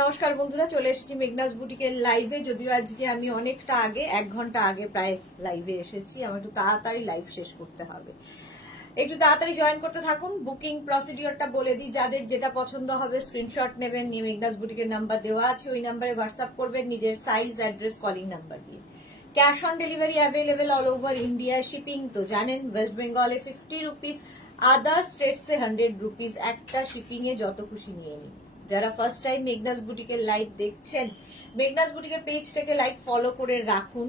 নমস্কার বন্ধুরা, চলে এসেছি মেঘনাস বুটিকের লাইভে। যদিও আজকে আমি অনেকটা আগে, 1 ঘন্টা আগে প্রায় লাইভে এসেছি। আমার একটু তাড়াতাড়ি লাইভ শেষ করতে হবে, একটু তাড়াতাড়ি জয়েন করতে থাকুন। বুকিং প্রসিডিওরটা বলে দিই, যাদের যেটা পছন্দ হবে স্ক্রিনশট নেবেন, নিয়ে মেঘনাস বুটিকের নাম্বার দেওয়া আছে, ওই নাম্বারে হোয়াটসঅ্যাপ করবেন নিজের সাইজ, অ্যাড্রেস, কলিং নাম্বার দিয়ে। Cash on delivery available all over India. Shipping তো জানেন, ওয়েস্ট বেঙ্গলে 50 রুপিস, আদার স্টেটসে 100 রুপিস। একটা শিপিং এ যত খুশি নিয়ে নিন। যারা ফার্স্ট টাইম মেঘনাস বুটিকের লাইভ দেখছেন, মেঘনাস বুটিকের পেজটাকে লাইক ফলো করে রাখুন।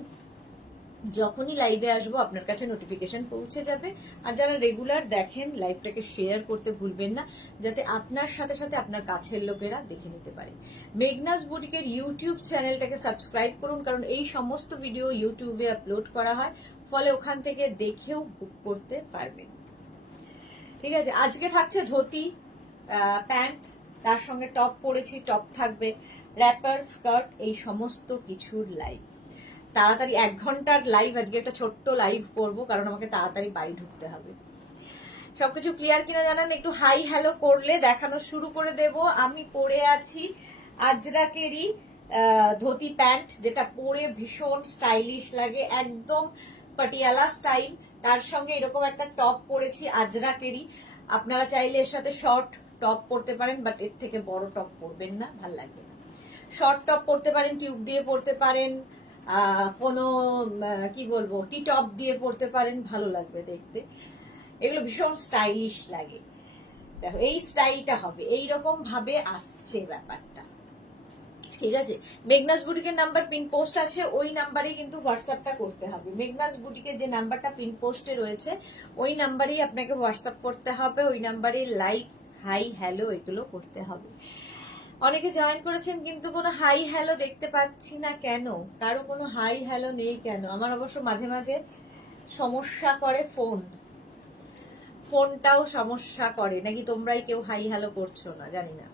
যখনই লাইভে আসবো আপনার কাছে নোটিফিকেশন পৌঁছে যাবে। আর যারা রেগুলার দেখেন, লাইভটাকে শেয়ার করতে ভুলবেন না, যাতে আপনার সাথে সাথে আপনার কাছের লোকেরা দেখে নিতে পারে। মেঘনাস বুটিকের ইউটিউব চ্যানেলটাকে সাবস্ক্রাইব করুন, কারণ এই সমস্ত ভিডিও ইউটিউবে আপলোড করা হয়, ফলে ওখান থেকে দেখেও বুক করতে পারবেন। ঠিক আছে, আজকে থাকছে ধুতি, প্যান্ট, তার সঙ্গে টপ পরেছি, টপ থাকবে, র্যাপার, স্কার্ট, এই সমস্ত কিছুর লাইভ। তাড়াতাড়ি 1 ঘন্টার লাইভ, আজকে একটা ছোট্ট লাইভ করব, কারণ আমাকে তাড়াতাড়ি বাড়ি ঢুকতে হবে। সবকিছু ক্লিয়ার কিনা জানান, একটু হাই হ্যালো করলে দেখানো শুরু করে দেব। আমি পরে আছি আজরাকেরই ধুতি প্যান্ট, যেটা পরে ভীষণ স্টাইলিশ লাগে, একদম পাটিয়ালা স্টাইল। তার সঙ্গে এরকম একটা টপ পরেছি আজরাকেরই। আপনারা চাইলে এর সাথে শর্ট টপ পরতে পারেন, বাট এর থেকে বড় টপ পরবেন না, ভাল লাগবে না। শর্ট টপ পরতে পারেন, টিউব দিয়ে পরতে পারেন, কোনো কি বলবো, টি টপ দিয়ে পরতে পারেন, ভালো লাগবে দেখতে। এগুলো ভীষণ স্টাইলিশ লাগে। দেখো, এই স্টাইলটা হবে, এইরকম ভাবে আসছে ব্যাপারটা। ঠিক আছে, মেঘনাস বুটিকের নাম্বার পিন পোস্ট আছে, ওই নাম্বারে কিন্তু হোয়াটসঅ্যাপটা করতে হবে। মেঘনাস বুটিকের যে নাম্বারটা পিন পোস্টে রয়েছে, ওই নাম্বারেই আপনাকে হোয়াটসঅ্যাপ করতে হবে, ওই নাম্বারে লাইক, হাই, হ্যালো এগুলো করতে হবে। অনেকে জয়েন করেছেন কিন্তু কোনো হাই হ্যালো দেখতে পাচ্ছি না, কেন? কারো কোনো হাই হ্যালো নেই কেন? আমার অবশ্য মাঝে মাঝে সমস্যা করে ফোনটাও সমস্যা করে, নাকি তোমরাই কেউ হাই হ্যালো করছো না, জানি না।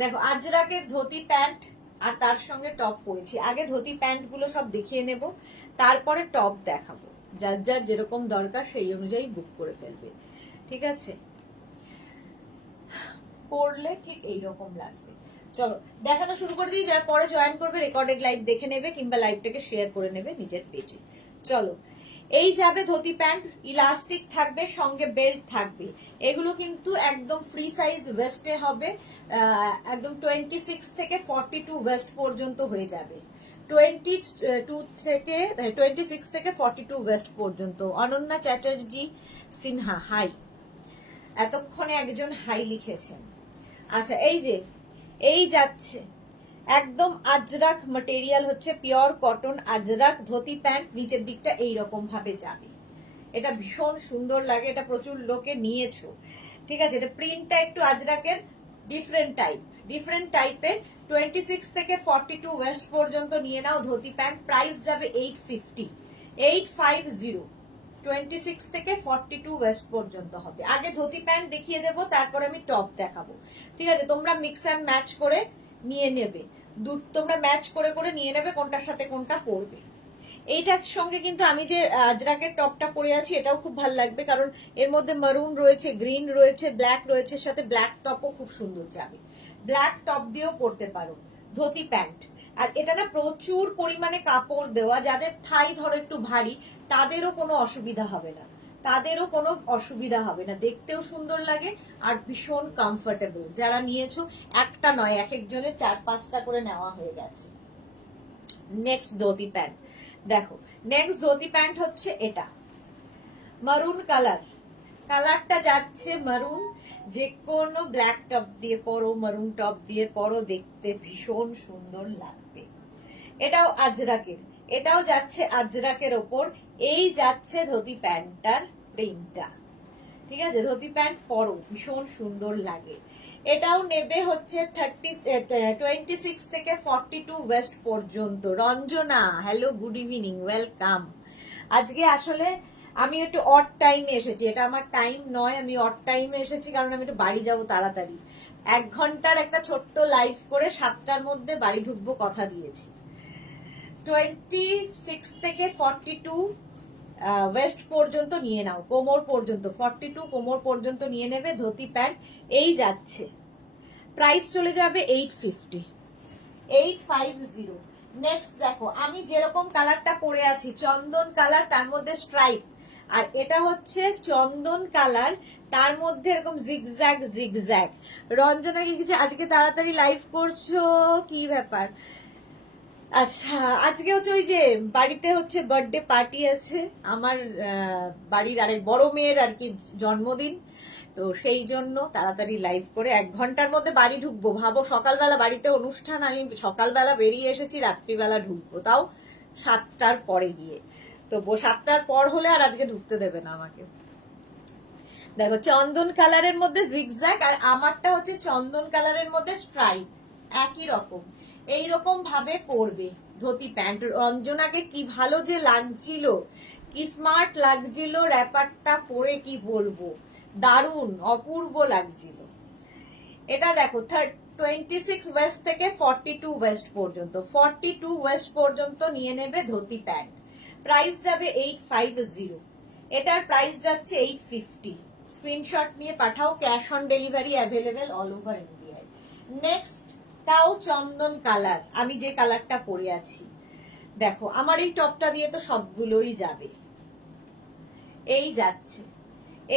দেখো, আজরাকের ধুতি প্যান্ট আর তার সঙ্গে টপ পরেছি। আগে ধুতি প্যান্ট গুলো সব দেখিয়ে নেব, তারপরে টপ দেখাবো। যার যার যেরকম দরকার সেই অনুযায়ী বুক করে ফেলবে, ঠিক আছে? পরলে ঠিক এইরকম লাগবে। চলো দেখানো শুরু করে দিই। যারা পরে জয়েন করবে রেকর্ডেড লাইভ দেখে নেবে, কিংবা লাইভটাকে শেয়ার করে নেবে নিজের পেজে। চলো, এই যাবে ধুতি প্যান্ট, ইলাস্টিক থাকবে, সঙ্গে বেল্ট থাকবে। এগুলো কিন্তু একদম ফ্রি সাইজ ওয়েস্টে হবে, একদম 26 থেকে 42 ওয়েস্ট পর্যন্ত হয়ে যাবে। 26 থেকে 42 ওয়েস্ট পর্যন্ত। অনন্যা চ্যাটার্জি সিনহা, হাই। এতক্ষণে একজন হাই লিখেছেন। আচ্ছা, এই যাচ্ছে একদম আজরাক ম্যাটেরিয়াল, হচ্ছে pure cotton Ajrak dhoti pant. নিচের দিকটা এইরকম ভাবে যাবে, এটা ভীষণ সুন্দর লাগে, এটা প্রচুর লোকে নিয়েছো। ঠিক আছে, এটা প্রিন্টটা একটু আজরাকের ডিফারেন্ট টাইপের। 26 থেকে 42 ওয়েস্ট পর্যন্ত নিয়ে নাও ধুতি প্যান্ট। প্রাইস যাবে 850 26 থেকে 42 ওয়েস্ট পর্যন্ত হবে। আগে ধুতি প্যান্ট দেখিয়ে দেবো, তারপরে আমি টপ দেখাবো। ঠিক আছে, তোমরা মিক্স অ্যান্ড ম্যাচ করে নিয়ে নেবে, তোমরা ম্যাচ করে করে নিয়ে নেবে কোনটার সাথে কোনটা পরবে। এইটার সঙ্গে কিন্তু আমি যে আজরাকের টপটা পরে আছি, এটাও খুব ভালো লাগবে, কারণ এর মধ্যে মারুন রয়েছে, গ্রিন রয়েছে, ব্ল্যাক রয়েছে, সাথে ব্ল্যাক টপও খুব সুন্দর যাবে। ব্ল্যাক টপ দিয়েও পরতে পারো ধুতি প্যান্ট। আর এটা না প্রচুর পরিমাণে কাপড় দেওয়া, যাদের থাই ধরো একটু ভারী, তাদেরও কোনো অসুবিধা হবে না, দেখতেও সুন্দর লাগে আর ভীষণ কমফোর্টেবল। যারা নিয়েছো, একটা নয়, এক একজনের 4-5টা করে নেওয়া হয়ে গেছে। নেক্সট ধুতি প্যান্ট দেখো, নেক্সট ধুতি প্যান্ট হচ্ছে এটা মারুন কালারটা যাচ্ছে মারুন। যে কোনো ব্ল্যাক টপ দিয়ে পরো, মারুন টপ দিয়ে পরো, দেখতে ভীষণ সুন্দর লাগবে। এটাও যাচ্ছে আজরাকের ওপর। এই যাচ্ছে ধুতি প্যান্টটার প্রিন্টটা। ঠিক আছে, ধুতি প্যান্ট পরো, ভীষণ সুন্দর লাগে। এটাও নেবে হচ্ছে 26 থেকে 42 ওয়েস্ট পর্যন্ত। Ranjana, hello, good evening, welcome. আজকে আসলে আমি একটু অড টাইমে এসেছি, এটা আমার টাইম নয়, আমি অড টাইমে এসেছি, কারণ আমি একটু বাড়ি যাবো তাড়াতাড়ি। 1 ঘন্টার একটা ছোট্ট লাইভ করে 7টার মধ্যে বাড়ি ঢুকবো, কথা দিয়েছি। 26 থেকে 42 ওয়েস্ট পর্যন্ত নিয়ে নাও, কোমর পর্যন্ত 42 কোমর পর্যন্ত নিয়ে নেবে ধুতি প্যান্ট। এই যাচ্ছে, প্রাইস চলে যাবে 850, 850। নেক্সট দেখো, আমি যেরকম কালারটা পরে আছি চন্দন কালার, তার মধ্যে স্ট্রাইপ, আর এটা হচ্ছে চন্দন কালার, তার মধ্যে এরকম জিগজ্যাগ জিগজ্যাগ। রঞ্জনা লিখেছে আজকে তাড়াতাড়ি লাইভ করছো, কি ব্যাপার? আচ্ছা, আজকে হচ্ছে ওই যে বাড়িতে হচ্ছে বার্থডে পার্টি আছে আমার, বাড়ির আরেক বড় মেয়ের আর কি জন্মদিন, তো সেই জন্য তাড়াতাড়ি লাইভ করে 1 ঘন্টার মধ্যে বাড়ি ঢুকবো। ভাবো সকালবেলা বাড়িতে অনুষ্ঠান, আমি সকালবেলা বেরিয়ে এসেছি, রাত্রিবেলা ঢুকবো, তাও 7টার পরে গিয়ে। তো 7টার পর হলে আর আজকে ঢুকতে দেবে না আমাকে। দেখো চন্দন কালারের মধ্যে জিগজ্যাগ, আর আমারটা হচ্ছে চন্দন কালারের মধ্যে স্ট্রাইপ, একই রকম। এইরকম ভাবে পরবে ধুতি প্যান্ট। রঞ্জনাকে কি ভালো যে লাগছিল, কি স্মার্ট লাগছিল র্যাপারটা পরে, কি বলবো, দারুণ অপূর্ব লাগছিল। এটা দেখো 26 ওয়েস্ট থেকে 42 ওয়েস্ট পর্যন্ত, 42 ওয়েস্ট পর্যন্ত নিয়ে নেবে ধুতি প্যান্ট। প্রাইস যাবে 850, এটার প্রাইস যাচ্ছে 850। স্ক্রিনশট নিয়ে পাঠাও, cash on delivery available all over ইন্ডিয়ায়। নেক্সট তাও চন্দন কালার, আমি যে কালারটা পরে আছি, দেখো আমার এই টপটা দিয়ে তো সবগুলোই যাবে। এই যাচ্ছে,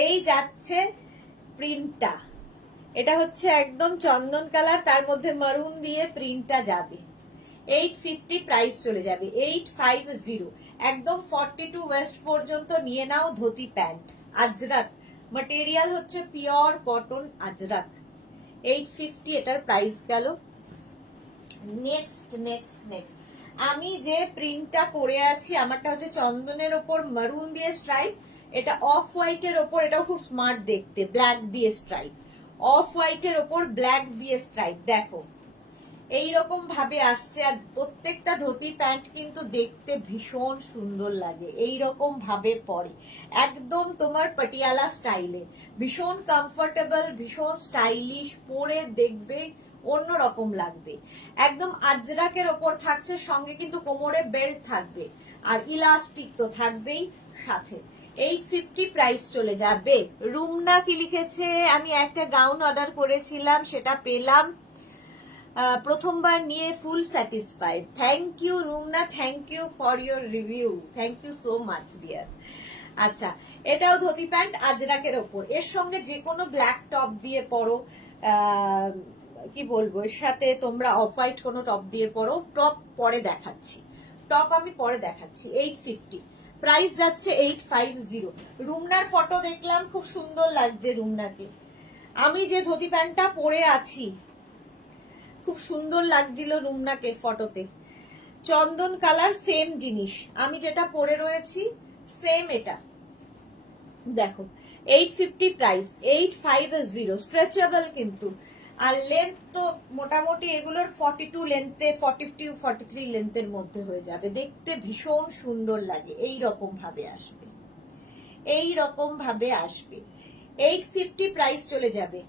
এই যাচ্ছে প্রিন্টটা, এটা হচ্ছে একদম চন্দন কালার, তার মধ্যে মারুন দিয়ে প্রিন্টটা যাবে। 850 প্রাইস চলে যাবে, 850। একদম 42 ওয়েস্ট পর্যন্ত নিয়ে নাও ধুতি প্যান্ট। আজরাক ম্যাটেরিয়াল হচ্ছে পিওর কটন আজরাক, 850 এটার প্রাইস গেল। নেক্সট নেক্সট নেক্সট, আমি যে প্রিন্টটা পরে আছি আমারটা হচ্ছে চন্দনের ওপর মারুন দিয়ে স্ট্রাইপ, এটা অফ হোয়াইটের ওপর, এটাও খুব স্মার্ট দেখতে, ব্ল্যাক দিয়ে স্ট্রাইপ, অফ হোয়াইটের ওপর ব্ল্যাক দিয়ে স্ট্রাইপ। দেখো এইরকম ভাবে আসছে, আর প্রত্যেকটা ধুতি প্যান্ট কিন্তু দেখতে ভীষণ সুন্দর লাগে এইরকম ভাবে পরে, একদম তোমার পাটিয়ালা স্টাইলে, ভীষণ কমফোর্টেবল, ভীষণ স্টাইলিশ, পরে দেখবে অন্যরকম লাগবে। একদম আজরাকের ওপর থাকছে, সঙ্গে কিন্তু কোমরে বেল্ট থাকবে, আর ইলাস্টিক তো থাকবেই সাথে। 850 প্রাইস চলে যাবে। রুমনা কি লিখেছে, আমি একটা গাউন অর্ডার করেছিলাম, সেটা পেলাম, প্রথমবার নিয়ে full satisfied. Thank you Rumna, thank you for your review, thank you so much dear. আচ্ছা, এটাও ধুতি প্যান্ট আজরাকের ওপর, এর সঙ্গে যে কোনো ব্ল্যাক টপ দিয়ে পরো, কি বলবো, এর সাথে তোমরা অফ হোয়াইট কোনো টপ দিয়ে পরো, টপ পরে দেখাচ্ছি, টপ আমি পরে দেখাচ্ছি। 850 প্রাইস যাচ্ছে 850। রুমনার ফটো দেখলাম, খুব সুন্দর লাগছে রুমনাকে, আমি যে ধুতি প্যান্টটা পরে আছি খুব সুন্দর লাগছিল রুমনাকে ফটোতে। চন্দন কালার, সেম জিনিস, আমি যেটা পরে রয়েছি সেম এটা, দেখো 850 প্রাইস, 850, স্ট্রেচেবল কিন্তু, আর লেন্থ তো মোটামুটি এগুলোর 42 লেন্থে, 42 43 লেন্থের মধ্যে হয়ে যাবে, দেখতে ভীষণ সুন্দর লাগে। এই রকম ভাবে আসবে, এই রকম ভাবে আসবে। 850 প্রাইস চলে যাবে।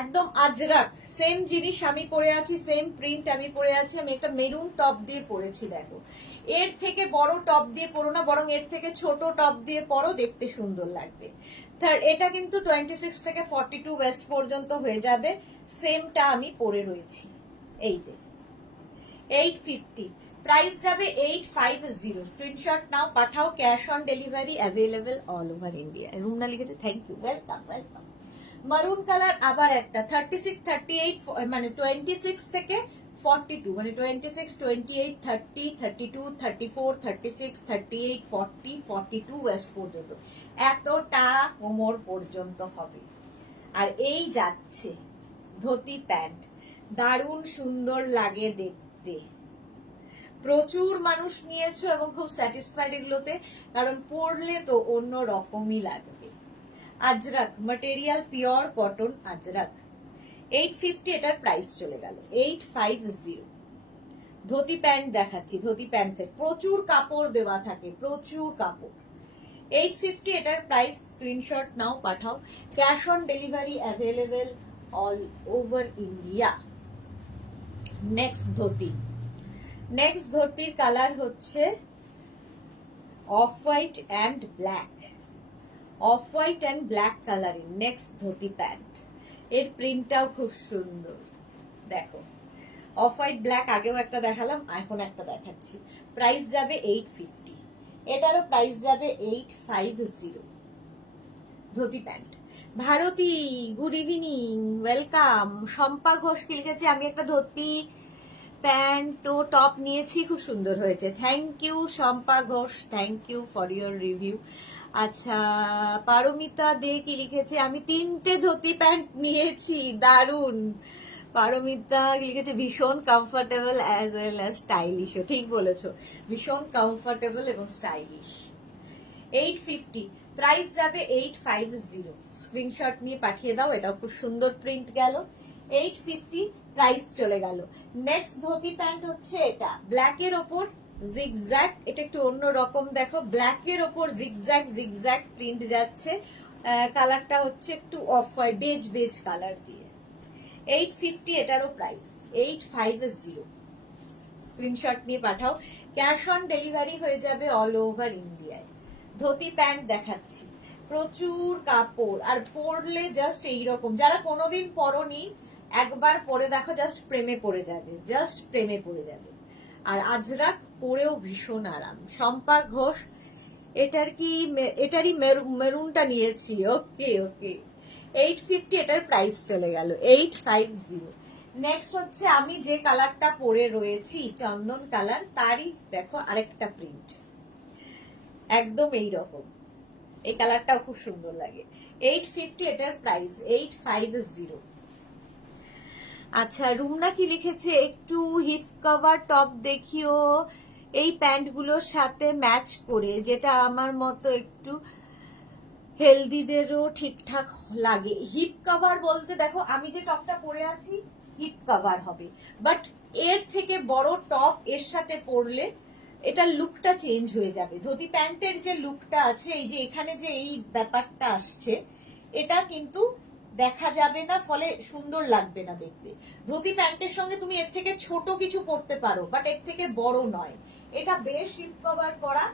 একদম আজরাক সেম জিনিস আমি পরে আছি, সেম প্রিন্ট আমি পরে আছি, আমি একটা মেরুন টপ দিয়ে পরেছি, দেখো এর থেকে বড় টপ দিয়ে পরো না, বরং এর থেকে ছোট টপ দিয়ে পরো, দেখতে সুন্দর লাগবে। এটা কিন্তু 26 থেকে 42 ওয়েস্ট পর্যন্ত হয়ে যাবে, সেমটা আমি পরে রয়েছি। এই যে 850 প্রাইস যাবে, 850। স্ক্রিনশট নাও, পাঠাও, cash on delivery available all over India. Rumna লিখেছে thank you, welcome welcome. Maroon colour আবার একটা 36 38, মানে 26 থেকে 42, মানে 26 28 30 32 34 36 38 40 42 ওয়েস্ট পর্যন্ত, এতটা কোমর পর্যন্ত হবে। আর এই যাচ্ছে ধুতি প্যান্ট, দারুণ সুন্দর লাগে দেখতে, প্রচুর মানুষ নিয়েছো এবং খুব স্যাটিসফাইড এগুলোতে, কারণ পরলে তো অন্য রকমই লাগবে। Ajrak material pure cotton Ajrak, 850 এটার প্রাইস চলে গেল, 850। ধুতি প্যান্ট দেখাচ্ছি, ধুতি প্যান্ট সেট, প্রচুর কাপড় দেওয়া থাকে, প্রচুর কাপড়। 850 এটার প্রাইস, স্ক্রিনশট নাও, পাঠাও, cash on delivery available all over India. Next dhoti, next ধুতির কালার হচ্ছে off white and black, off white and black colouring. Next dhoti pant, এর প্রিন্টটাও খুব সুন্দর, দেখো অফ হোয়াইট ব্ল্যাক আগেও একটা দেখালাম, এখন একটা দেখাচ্ছি। প্রাইস যাবে 850, এটারও প্রাইস যাবে 850। Dhoti pant. Bharati good evening, welcome. Shampa Ghosh কি লিখেছে, আমি একটা ধুতি প্যান্ট ও টপ নিয়েছি, খুব সুন্দর হয়েছে। Thank you Shampa Ghosh, thank you for your review. আচ্ছা, পারমিতা দে কি লিখেছে, আমি 3টে ধুতি প্যান্ট নিয়েছি, দারুন। পারমিতা লিখেছে ভীষণ কমফোর্টেবল অ্যাজ ওয়েল অ্যাজ স্টাইলিশও। ঠিক বলেছো, ভীষণ কমফোর্টেবল এবং স্টাইলিশ। 850, প্রাইস যাবে 850। স্ক্রিনশট নিয়ে পাঠিয়ে দাও, এটাও খুব সুন্দর প্রিন্ট গেল। 850 প্রাইস চলে গেল। নেক্সট ধুতি প্যান্ট হচ্ছে এটা, ব্ল্যাকের ওপর জিগজ্যাগ, এটা একটু অন্য রকম। দেখো ব্ল্যাকের ওপর জিগজ্যাগ জিগজ্যাগ প্রিন্ট যাচ্ছে, কালারটা হচ্ছে একটু off white beige beige colour দিয়ে। 850 এটারও প্রাইস 850। স্ক্রিনশট নিয়ে পাঠাও, ক্যাশ অন ডেলিভারি হয়ে যাবে অল ওভার ইন্ডিয়ায়। ধুতি প্যান্ট দেখাচ্ছি, প্রচুর কাপড়, আর পরলে জাস্ট এইরকম, যারা কোনোদিন পরনি একবার পরে দেখো, জাস্ট প্রেমে পড়ে যাবে, জাস্ট প্রেমে পড়ে যাবে। আর আজরাক পরেও ভীষণ আরাম। শম্পা ঘোষ, এটারই মেরুনটা নিয়েছি। ওকে ওকে, 850 এটার প্রাইস চলে গেল 850। নেক্সট হচ্ছে আমি যে কালারটা পরে রয়েছি চন্দন কালার, তারই দেখো আরেকটা প্রিন্ট একদম এই রকম, এই কালারটাও খুব সুন্দর লাগে। 850 এটার প্রাইস 850। আচ্ছা, রুমনা কি লিখেছে, একটু হিপ কভার টপ দেখিও এই প্যান্টগুলোর সাথে ম্যাচ করে, যেটা আমার মতো একটু হেলদিদেরও ঠিকঠাক লাগে। হিপ কভার বলতে দেখো, আমি যে টপটা পরে আছি হিপ কভার হবে, বাট এর থেকে বড় টপ এর সাথে পরলে এটার লুকটা চেঞ্জ হয়ে যাবে। ধুতি প্যান্টের যে লুকটা আছে, এই যে এখানে যে এই ব্যাপারটা আসছে, এটা কিন্তু দেখা যাবে না, ফলে সুন্দর লাগবে না দেখতে। ধুতি প্যান্টের সঙ্গে তুমি এর থেকে ছোট কিছু পরতে পারো, বাট এর থেকে বড় নয়। এটা বেশ হিপ কভার করা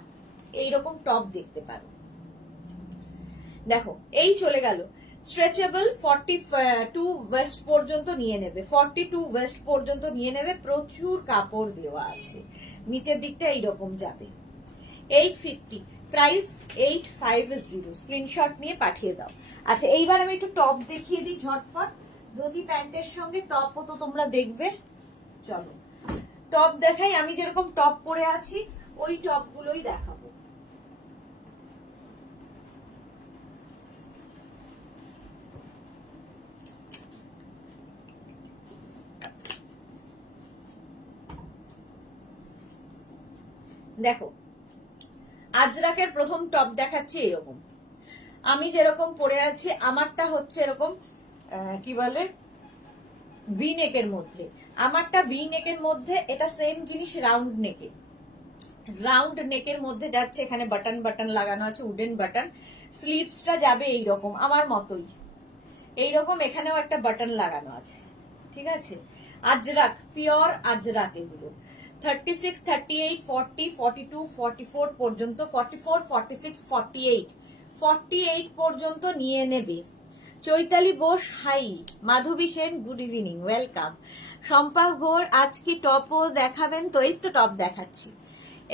এইরকম টপ দেখতে পারো। দেখো এই চলে গেল স্ট্রেচেবল, 42 ওয়েস্ট পর্যন্ত নিয়ে নেবে, 42 ওয়েস্ট পর্যন্ত নিয়ে নেবে, প্রচুর কাপড় দেওয়া আছে, নিচের দিকটা এইরকম যাবে। 850, প্রাইস 850। স্ক্রিনশট নিয়ে পাঠিয়ে দাও। আচ্ছা, এইবার আমি একটু টপ দেখিয়ে দিই ঝটপট। ধুতি প্যান্টের সঙ্গে টপও তো তোমরা দেখবে, চলো টপ দেখাই। আমি যেরকম টপ পরে আছি ওই টপগুলোই দেখাবো। দেখো আজরাকের প্রথম টপ দেখাচ্ছি এরকম, আমি যেরকম পরে আছি আমারটা হচ্ছে এরকম কি বলে ভি নেকের মধ্যে, আমারটা ভি নেকের মধ্যে, এটা সেম জিনিস রাউন্ড নেকে, রাউন্ড নেকের মধ্যে যাচ্ছে, এখানে বাটন বাটন লাগানো আছে, উডেন বাটন। স্লিভসটা যাবে এইরকম আমার মতোই, এইরকম এখানেও একটা বাটন লাগানো আছে, ঠিক আছে। আজরাক, পিওর আজরাক এগুলো। 36, 38, 40, 42, 44 পর্যন্ত, 44, 46, 48, 48 পর্যন্ত নিয়ে নেবে। Chaitali Bose hi, Madhabi Sen good evening, welcome. Shampa Ghor, আজ কি টপও দেখাবেন? তো এই তো টপ দেখাচ্ছি,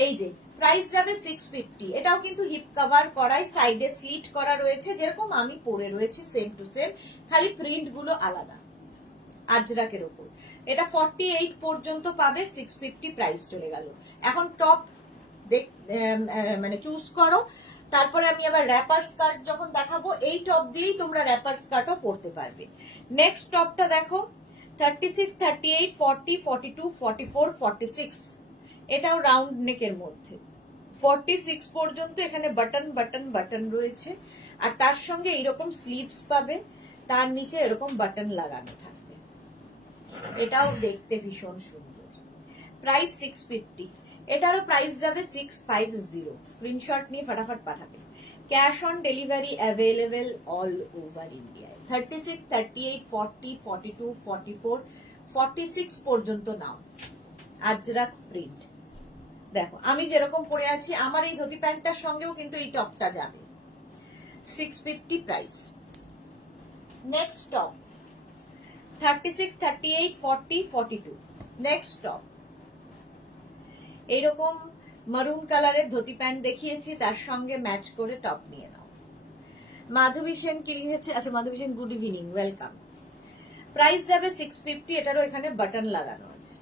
এই যে প্রাইস যাবে 650। এটাও কিন্তু হিপ কভার করাই, সাইডে স্লিট করা রয়েছে, যেরকম আমি পরে রয়েছি সেম টু সেম, খালি প্রিন্ট গুলো আলাদা। আজরাকের ওপর এটা 48 পর্যন্ত পাবে, 650 প্রাইস চলে গেল। এখন টপ মানে চুজ করো, তারপরে আমি আবার র্যাপার স্কার্ট যখন দেখাবো এই টপ দিয়েই তোমরা র্যাপার স্কার্টও পরতে পারবে। নেক্সট টপটা দেখো, 36, 38, 40, 42, 44, 46, এটাও রাউন্ড নেকের মধ্যে। 46 পর্যন্ত এখানে বাটন বাটন বাটন রয়েছে, আর তার সঙ্গে এইরকম স্লিভস পাবে, তার নিচে এরকম বাটন লাগানো থাকবে, এটাও দেখতে ভীষণ সুন্দর। প্রাইস 650, এটারও প্রাইস যাবে 650। স্ক্রিনশট নিয়ে ফটাফট পাঠাবে। Cash on delivery available all over ইন্ডিয়ায়। 36, 38, 40, 42, 44, 46 পর্যন্ত নাও। আজরাক প্রিন্ট দেখো, আমি যেরকম পরে আছি আমার এই ধুতি প্যান্টটার সঙ্গেও কিন্তু এই টপটা যাবে। 650 price. Next top, 36, 38, 40, 42। Next top, এইরকম মারুন কালারের ধুতি প্যান্ট দেখিয়েছি, তার সঙ্গে ম্যাচ করে টপ নিয়ে নাও। মাধবী সেন কি লিখেছে? আচ্ছা, Madhabi Sen good evening, welcome. Price যাবে 650, এটারও এখানে বাটন লাগানো আছে।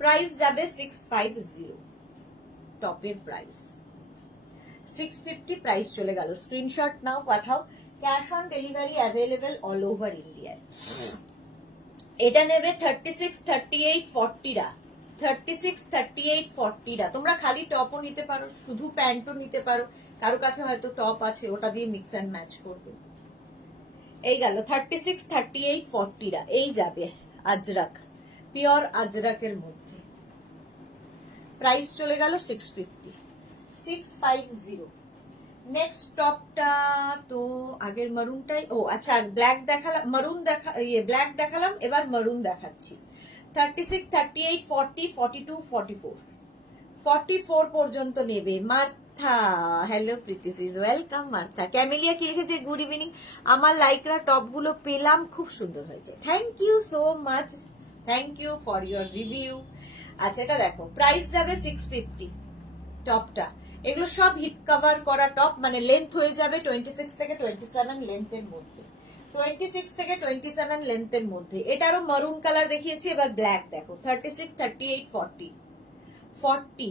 প্রাইস যাবে 650, টপের প্রাইস 650, প্রাইস চলে গেল। স্ক্রিনশট নাও, পাঠাও। Cash on delivery available all over ইন্ডিয়ায়। এটা নেবে 36, 38, 40রা, 36, 38, 40রা। তোমরা খালি টপও নিতে পারো, শুধু প্যান্টও নিতে পারো, কারো কাছে হয়তো টপ আছে, ওটা দিয়ে মিক্স অ্যান্ড ম্যাচ করবে। এই গেল 36, 38, 40রা। এই যাবে আজরাক, পিওর আজরাকের মধ্যে। প্রাইস চলে গেল 650, 650। নেক্সট টপটা তো আগের মারুনটাই, ও আচ্ছা, ব্ল্যাক দেখালাম, মারুন ব্ল্যাক দেখালাম, এবার মারুন দেখাচ্ছি। 36, 38, 40, 42, 44, 44 পর্যন্ত নেবে। Martha, hello pretty sis, welcome Martha. Camellia কি লিখেছে? Good evening. আমার লাইকরা টপগুলো পেলাম, খুব সুন্দর হয়েছে। Thank you so much, thank you for your review. আচ্ছা, এটা দেখো, প্রাইস যাবে 650, টপটা। এগুলো সব হিপ কভার করা টপ, মানে লেন্থ হয়ে যাবে 26 থেকে 27 লেন্থের মধ্যে, 26 থেকে 27 লেন্থের মধ্যে। এটারও মারুন কালার দেখিয়েছি, এবার ব্ল্যাক দেখো। 36, 38, 40, 40।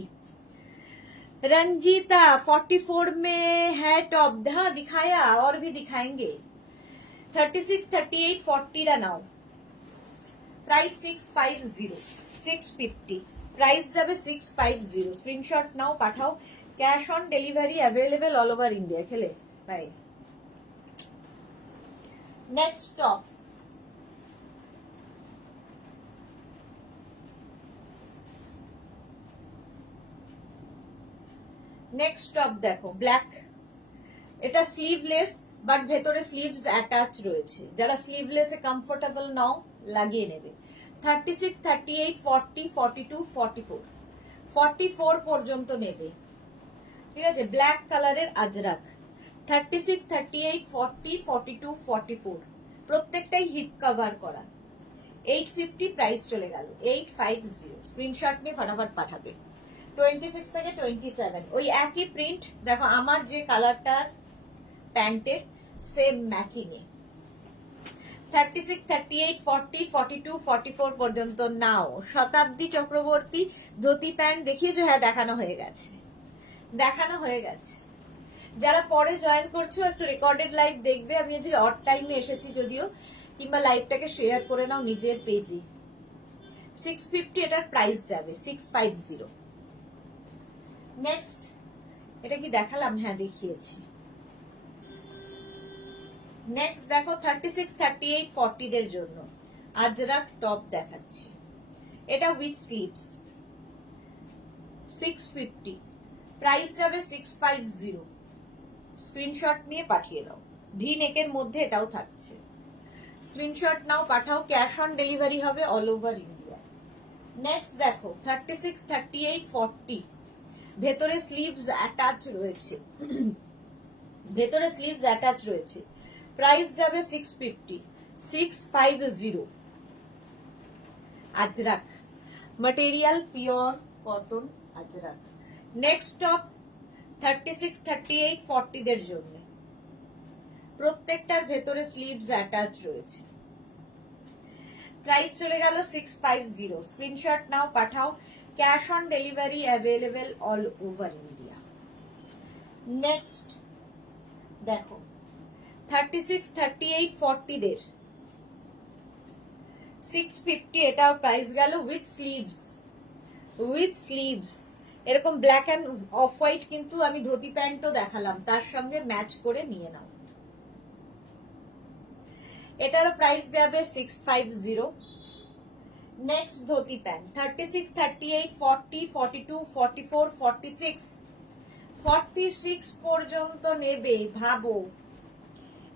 रंजीता 44 में है टॉप, हाँ दिखाया, और भी दिखाएंगे। 36, 38, 40 रा नाउ। प्राइस 650, 650, প্রাইস যাবে 650। স্ক্রিনশট নাও, পাঠাও। Cash on delivery available all over India. খেলে তাই। নেক্সট টপ, নেক্সট টপ দেখো, ব্ল্যাক। এটা স্লিভলেস, বাট ভেতরে স্লিভস অ্যাটাচ রয়েছে। যারা স্লিভলেসে কমফোর্টেবল নাও, লাগিয়ে নেবে। 36, 38, 40, 42, 44, 44 পর্যন্ত নেবে। ঠিক আছে, ব্ল্যাক কালারের আজরাক। 36, 38, 40, 42, 44, প্রত্যেকটাই হিপ কভার করা। 850, প্রাইস চলে গেল 850। স্ক্রিনশট নিয়ে ফটাফট পাঠাবে। 26 থেকে 27 ওই একই প্রিন্ট। দেখো আমার যে কালারটার প্যান্টের, সেম ম্যাচিং এ। 36, 38, 40, 42, 44 পর্যন্ত নাও। শতাব্দী চক্রবর্তী ধুতি প্যান্ট দেখিয়েছো? হ্যাঁ, দেখানো হয়ে গেছে, দেখানো হয়ে গেছে। যারা পরে জয়েন করছো, একটু রেকর্ডেড লাইভ দেখবে। আমি আজকে অড টাইমে এসেছি যদিও, কিংবা লাইভটাকে শেয়ার করে নাও নিজের পেজে। 650 এটার প্রাইস যাবে, 650। নেক্সট, এটা কি দেখালাম? হ্যাঁ, দেখিয়েছি। নেক্সট দেখো, 36, 38, 40 দের জন্য আজরাক টপ দেখাচ্ছি। এটা উইথ স্লিভস, 650, প্রাইস যাবে 650। স্ক্রিনশট নিয়ে পাঠিয়ে দাও। ভি নেকের মধ্যে এটাও থাকছে। স্ক্রিনশট নাও, পাঠাও। ক্যাশ অন ডেলিভারি হবে অল ওভার ইন্ডিয়া। নেক্সট দেখো, 36, 38, 40, ভেতরে স্লিভস অ্যাটাচ রয়েছে, ভেতরে স্লিভস অ্যাটাচ রয়েছে। প্রাইস যাবে 650, 650। Ajrak material pure cotton Ajrak. Next top 36, 38, 40 দের জন্য, প্রত্যেকটার ভেতরে স্লিভস অ্যাটাচ রয়েছে। প্রাইস চলে গেল 650। স্ক্রিনশট নাও, পাঠাও। Cash on delivery available all over India. Next দেখো, 36, 38, 40 দের 650, এটাও প্রাইস গেল উইথ স্লিভস, উইথ স্লিভস। এরকম ব্ল্যাক অ্যান্ড অফ হোয়াইট, কিন্তু আমি ধুতি প্যান্টও দেখালাম, তার সঙ্গে ম্যাচ করে নিয়ে নাও। এটারও প্রাইস যাবে 650। নেক্সট ধুতি প্যান্ট 36, 38, 40, 42, 44, 46, 46 পর্যন্ত নেবে। ভাবো,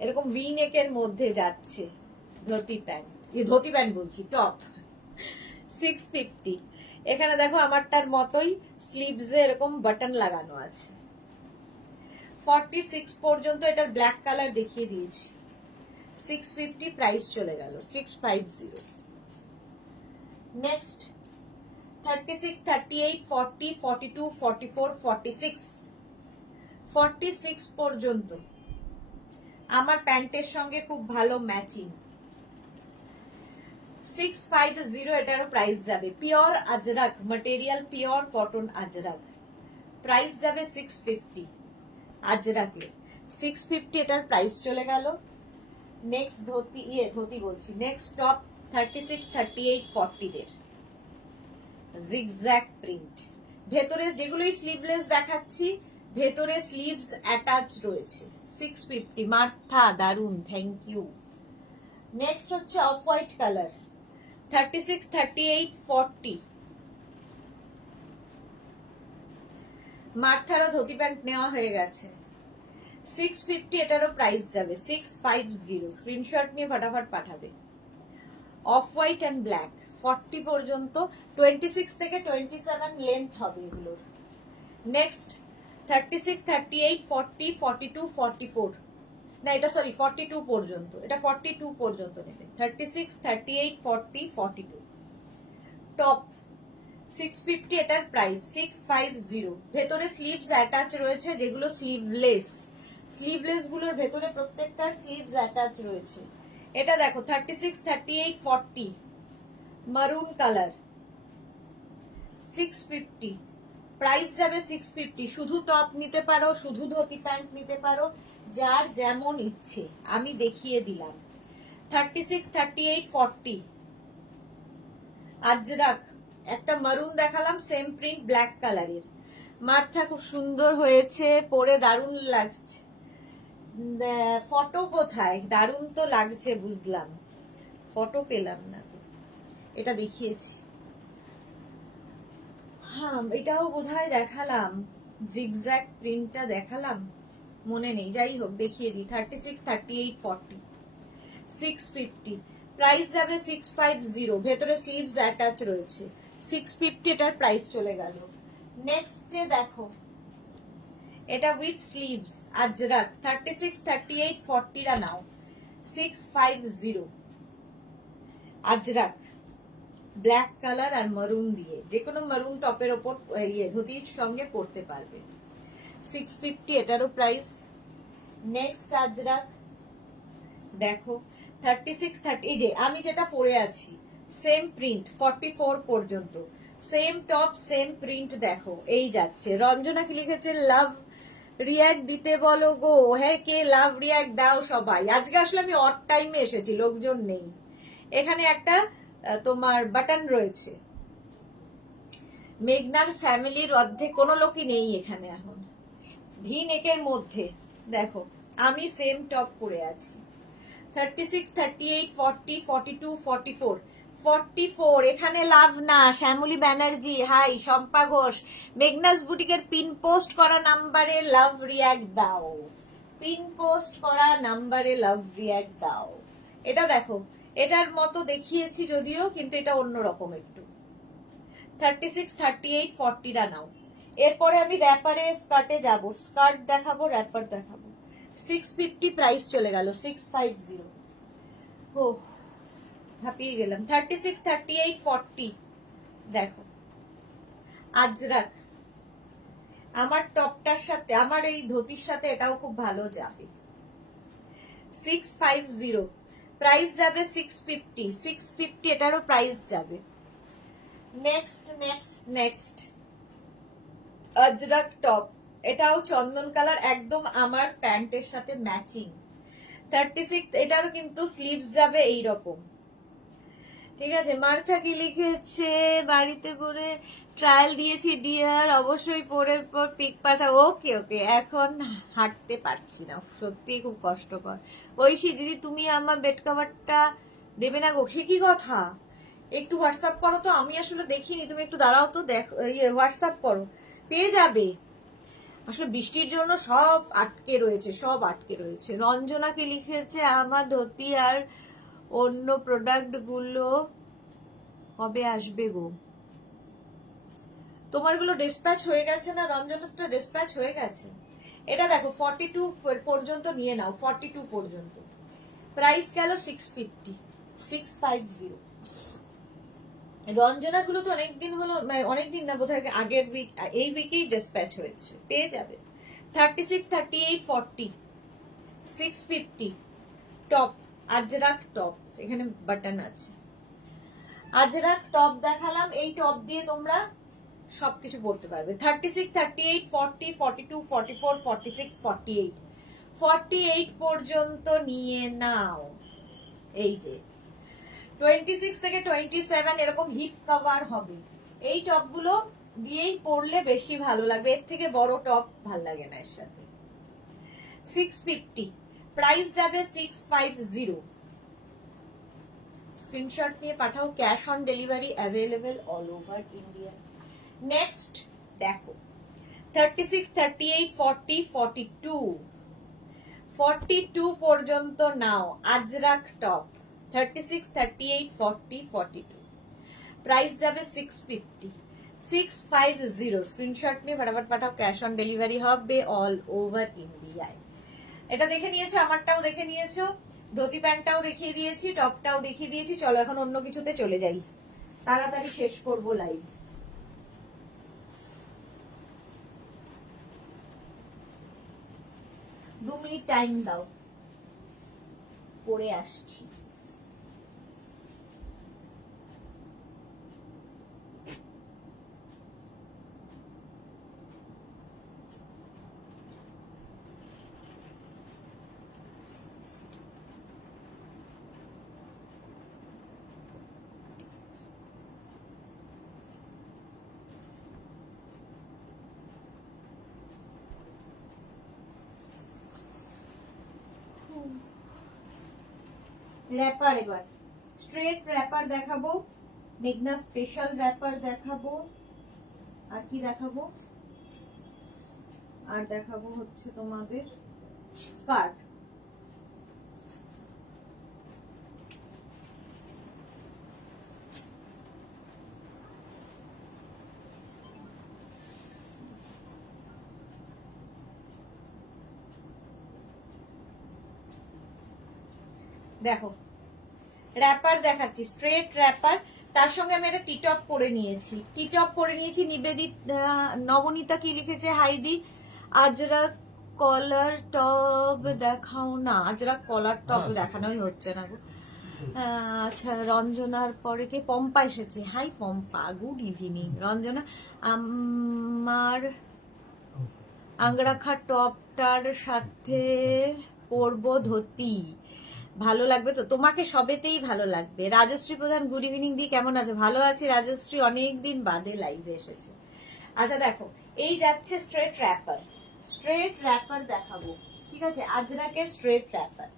এরকম ভি নেকের মধ্যে যাচ্ছে ধুতি প্যান্ট, ধুতি প্যান্ট বলছি, টপ। 650। এখানে দেখো আমারটার মতোই স্লিভসে এরকম বাটন লাগানো আছে। 46 পর্যন্ত এটার ব্ল্যাক কালার দেখিয়ে দিয়েছি। 650 প্রাইস চলে গেল 650। নেক্সট 36, 38, 40, 42, 44, 46, 46 পর্যন্ত আমার প্যান্টের সঙ্গে খুব ভালো ম্যাচিং। 650 এটারও প্রাইস যাবে। Pure Ajrak material, pure cotton Ajrak, price যাবে 650 আজরাকের। 650 এটার প্রাইস চলে গেল। নেক্সট ধুতি বলছি, নেক্সট টপ 36, 38, 40 দের জিগজ্যাগ প্রিন্ট। ভেতরে যেগুলোই স্লিভলেস দেখাচ্ছি, ভেতরে স্লিভস অ্যাটাচ রয়েছে। 650 মার্থা, দারুন, থ্যাংক ইউ। নেক্সট হচ্ছে অফ হোয়াইট কালার 36, 38, 40। মার্থারও ধুতি প্যান্ট নেওয়া হয়ে গেছে। 650 এটারও প্রাইস যাবে 650। স্ক্রিনশট নিয়ে ফটাফট পাঠাবে। অফ হোয়াইট অ্যান্ড ব্ল্যাক 40 পর্যন্ত, 26 থেকে 27 লেন্থ হবে এগুলোর। নেক্সট 36, 38, 40, 42, 44, না এটা সরি 42 পর্যন্ত, এটা 42 পর্যন্ত নেবে। 36, 38, 40, 42 টপ 650 এটার প্রাইস 650। ভেতরে স্লিভস অ্যাটাচ রয়েছে, যেগুলো স্লিভলেস, স্লিভলেস গুলোর ভেতরে প্রত্যেকটার স্লিভস অ্যাটাচ রয়েছে। এটা দেখো 36, 38, 40 মারুন কালার 650 প্রাইস যাবে 650। শুধু টপ নিতে পারো, শুধু ধুতি প্যান্ট নিতে পারো, যার যেমন ইচ্ছে, আমি দেখিয়ে দিলাম। 36, 38, 40 আজরাক, একটা মারুন দেখালাম, সেম প্রিন্ট ব্ল্যাক কালারের। মার্থা খুব সুন্দর হয়েছে, পরে দারুণ লাগছে। ফটো কোথায়? দারুণ তো লাগছে বুঝলাম, ফটো পেলাম না তো। এটা দেখিয়েছি, হ্যাঁ এটাও বোধহয় দেখালাম, জিগজ্যাগ প্রিন্টটা দেখালাম, মনে নেই, যাই হোক দেখিয়ে দিই। 36, 38, 40 650 প্রাইস যাবে 650। ভেতরে স্লিভস অ্যাটাচ রয়েছে। 650 এটার প্রাইস চলে গেল। নেক্সটে দেখো, এটা উইথ স্লিভস আজরাক 36, 38, 40 রা নাও 650 আজরাক, ব্ল্যাক কালার আর মারুন দিয়ে, যে কোনো মারুন টপের ওপর ধুতির সঙ্গে পরতে পারবে। 650 এটারও প্রাইস। নেক্সট আজরাক দেখো 36, 30, এই যে আমি যেটা পরে আছি সেম প্রিন্ট 44 পর্যন্ত, সেম টপ সেম প্রিন্ট। দেখো এই যাচ্ছে। রঞ্জনা কি লিখেছে? লাভ রিয়াক্ট দিতে বলো গো। হ্যাঁ, কে লাভ রিয়াক্ট দাও সবাই। আজকে আসলে আমি অড টাইমে এসেছি, লোকজন নেই। এখানে একটা তোমার বাটন রয়েছে, মেঘনার ফ্যামিলির অর্ধেক কোনো লোকই নেই এখানে এখন, ভি নেকের মধ্যে। দেখো আমি সেম টপ পরে আছি। 36, 38, 40, 42, 44, 44 এখানে লাভ না। শ্যামলী ব্যানার্জি হাই, শম্পা ঘোষ, মেঘনাস বুটিকের পিন পোস্ট করা নাম্বারে লাভ রিয়াক্ট দাও, পিন পোস্ট করা নাম্বারে লাভ রিয়াক্ট দাও। এটা দেখো, এটার মতো দেখিয়েছি যদিও, কিন্তু এটা অন্যরকম একটু। 36, 38, 40 রা নাও। এরপরে আমি র্যাপারে স্কার্টে যাব, স্কার্ট দেখাবো, র্যাপার দেখাবো। 650 প্রাইস চলে গেল 650। ও হাঁপিয়ে গেলাম। 36, 38, 40 দেখো আজরাক, আমার টপটার সাথে, আমার এই ধুতির সাথে এটাও খুব ভালো যাবে। 650 প্রাইস যাবে 650। 650 এটারও প্রাইস যাবে। Next next next Ajrak top, এটাও চন্দন কালার, একদম আমার প্যান্টের সাথে ম্যাচিং। 36 এটারও কিন্তু স্লিভস যাবে এইরকম, ঠিক আছে। মার্থা কি লিখেছে? বাড়িতে পরে ট্রায়াল দিয়েছি ডিয়ার, অবশ্যই পরে পর পিক পাঠাবো। ওকে ওকে, এখন হাঁটতে পারছি না, সত্যি খুব কষ্টকর। ঐশী দিদি তুমি আমার বেড কভারটা দেবে না গো? কি কথা, একটু হোয়াটসঅ্যাপ করো তো, আমি আসলে দেখিনি, তুমি একটু দাঁড়াও তো, দেখো হোয়াটসঅ্যাপ করো, পেয়ে যাবে। আসলে বৃষ্টির জন্য সব আটকে রয়েছে, সব আটকে রয়েছে। রঞ্জনা কি লিখেছে? আমার ধুতি আর অন্য প্রোডাক্ট গুলো কবে আসবে গো? তোমার গুলো ডিসপ্যাচ হয়ে গেছে না? রঞ্জনাটা ডিসপ্যাচ হয়ে গেছে। এটা দেখো 42 পর্যন্ত নিয়ে নাও, 42 পর্যন্ত প্রাইস গেল 650, 650। রঞ্জনা গুলো তো অনেকদিন হলো, অনেকদিন না বোধহয় আগের উইক, এই উইকেই ডিসপ্যাচ হয়েছে, পেয়ে যাবে। 36, 38, 40, 650 টপ, আজরাক টপ, এখানে বাটন আছে। আজরাক টপ দেখালাম, এই টপ দিয়ে তোমরা সবকিছু পড়তে পারবে। 36, 38, 40, 42, 44, 46, 48, 48 পর্যন্ত নিয়ে নাও। এই যে 26 থেকে 27 এরকম হিপ কভার হবে। এই টপ গুলো দিয়েই পরলে বেশি ভালো লাগবে, এর থেকে বড় টপ ভাল লাগে না এর সাথে। 650, প্রাইস যাবে 650। স্ক্রিনশট নিয়ে পাঠাও, cash on delivery available all over India. Next দেখো 36, 38, 40, 42, 42 পর্যন্ত নাও আজরাক টপ। 36, 38, 40, 42, প্রাইস যাবে 650, 650। স্ক্রিনশট নিয়ে ফটাফট পাঠাও, ক্যাশ অন ডেলিভারি হবে অল ওভার ইন্ডিয়ায়। এটা দেখে নিয়েছো, আমারটাও দেখে নিয়েছো, ধুতি প্যান্টটাও দেখিয়ে দিয়েছি, টপটাও দেখিয়ে দিয়েছি। চলো এখন অন্য কিছুতে চলে যাই, তাড়াতাড়ি শেষ করবো লাইভ। দু মিনিট টাইম দাও, পরে আসছি। র্যাপার, এবার স্ট্রেট র্যাপার দেখাবো, মেঘনা স্পেশাল র্যাপার দেখাবো, আর কি দেখাবো, আর দেখাবো হচ্ছে তোমাদের স্কার্ট। দেখো র্যাপার দেখাচ্ছি, স্ট্রেট র্যাপার, তার সঙ্গে আমি একটা টিটপ করে নিয়েছি, টিটপ করে নিয়েছি। নিবেদিতা, নবনীতা কি লিখেছে, হাইদি আজরাক কলার টপ দেখাও না, আজরাক কলার টপ দেখানোই হচ্ছে না গো। আচ্ছা, রঞ্জনার পরে কে, পম্পা এসেছে। Hi Pampa, good evening. Ranjana, আমার আংরাখা টপটার সাথে পরবো ধুতি, ভালো লাগবে তো? তোমাকে সবেতেই ভালো লাগবে। রাজশ্রী প্রধান, গুড ইভিনিং দি, কেমন আছে? ভালো আছি রাজশ্রী, অনেকদিন বাদে লাইভে এসেছে। আচ্ছা দেখো, এই যাচ্ছে স্ট্রেট র্যাপার, স্ট্রেট র্যাপার দেখাবো, ঠিক আছে? আজরাকের স্ট্রেট র্যাপার,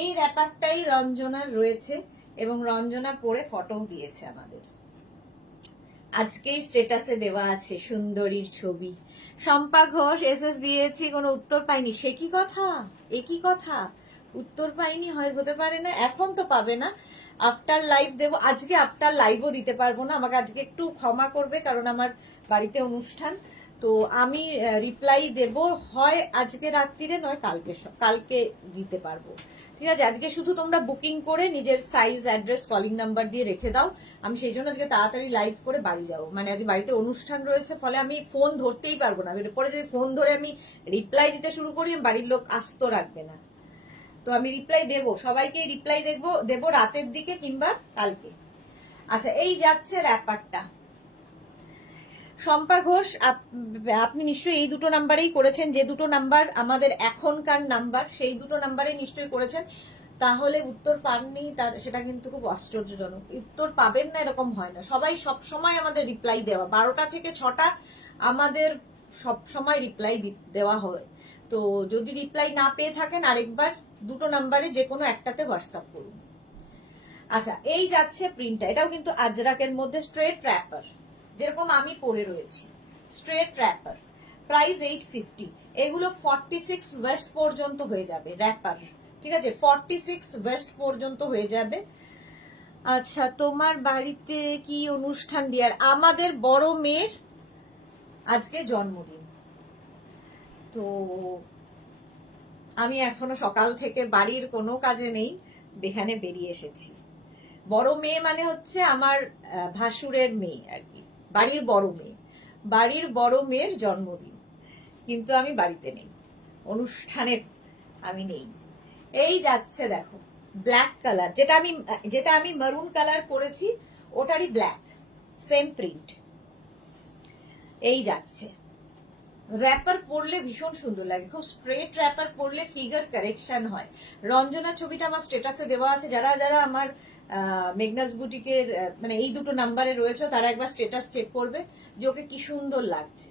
এই র্যাপারটাই রঞ্জনার রয়েছে এবং রঞ্জনা পরে ফটোও দিয়েছে আমাদের, আজকেই স্ট্যাটাসে দেওয়া আছে সুন্দরীর ছবি। শম্পা ঘোষ, এসএস দিয়েছি, কোনো উত্তর পাইনি। সে কি কথা, এ কি কথা, উত্তর পাইনি হয়, হতে পারে না, এখন তো পাবে না, আফটার লাইভ দেবো। আজকে আফটার লাইভও দিতে পারবো না, আমাকে আজকে একটু ক্ষমা করবে, কারণ আমার বাড়িতে অনুষ্ঠান, তো আমি রিপ্লাই দেব হয় আজকে রাত্রিরে, নয় কালকে দিতে পারবো, ঠিক আছে? আজকে শুধু তোমরা বুকিং করে নিজের সাইজ, অ্যাড্রেস, কলিং নাম্বার দিয়ে রেখে দাও, আমি সেই জন্য আজকে তাড়াতাড়ি লাইভ করে বাড়ি যাবো, মানে আজ বাড়িতে অনুষ্ঠান রয়েছে, ফলে আমি ফোন ধরতেই পারবো না। এরপরে যদি ফোন ধরে আমি রিপ্লাই দিতে শুরু করি, বাড়ির লোক আস্ত রাখবে না, তো আমি রিপ্লাই দেবো, সবাইকে রিপ্লাই দেবো রাতের দিকে কিংবা কালকে। আচ্ছা, এই যাচ্ছে র্যাপারটা। শম্পা ঘোষ, আপনি নিশ্চয়ই এই দুটো নাম্বারেই করেছেন, যে দুটো নাম্বার আমাদের এখনকার নাম্বার, সেই দুটো নাম্বারে নিশ্চয়ই করেছেন, তাহলে উত্তর পাননি, সেটা কিন্তু খুব আশ্চর্যজনক। উত্তর পাবেন না এরকম হয় না, সবাই সব সময় আমাদের রিপ্লাই দেওয়া, 12টা থেকে 6টা আমাদের সব সময় রিপ্লাই দেওয়া হয়, তো যদি রিপ্লাই না পেয়ে থাকেন আরেকবার দুটো নাম্বারে যে কোনো একটাতে হোয়াটসঅ্যাপ করুন। আচ্ছা, এই যাচ্ছে প্রিন্টটা, এটাও কিন্তু আজরাকের মধ্যে স্ট্রেট র্যাপার, যেরকম আমি পরে রয়েছি, স্ট্রেট র্যাপার, প্রাইস 850। এগুলো 46 ওয়েস্ট পর্যন্ত হয়ে যাবে র্যাপার, ঠিক আছে? 46 ওয়েস্ট পর্যন্ত হয়ে যাবে। আচ্ছা, তোমার বাড়িতে কি অনুষ্ঠান ডিয়ার? আমাদের বড় মেয়ের আজকে জন্মদিন, তো আমি এখনো সকাল থেকে বাড়ির কোনো কাজে নেই, এখানে বেরিয়ে এসেছি। বড় মেয়ে মানে হচ্ছে আমার ভাসুরের মেয়ে আর কি, বাড়ির বড় মেয়ে, বাড়ির বড় মেয়ের জন্মদিন, কিন্তু আমি বাড়িতে নেই, অনুষ্ঠানে আমি নেই। এই যাচ্ছে দেখো ব্ল্যাক কালার, যেটা আমি মারুন কালার পরেছি ওটারই ব্ল্যাক, সেম প্রিন্ট। এই যাচ্ছে, র্যাপার পরলে ভীষণ সুন্দর লাগে, খুব স্ট্রেট র্যাপার পরলে ফিগার কারেকশন হয়। রঞ্জনা ছবিটা আমার স্ট্যাটাসে দেওয়া আছে, যারা যারা আমার মেগনাস বুটিকের মানে এই দুটো নাম্বারে রয়েছে তারা একবার স্ট্যাটাস চেক করবে যে ওকে কি সুন্দর লাগছে।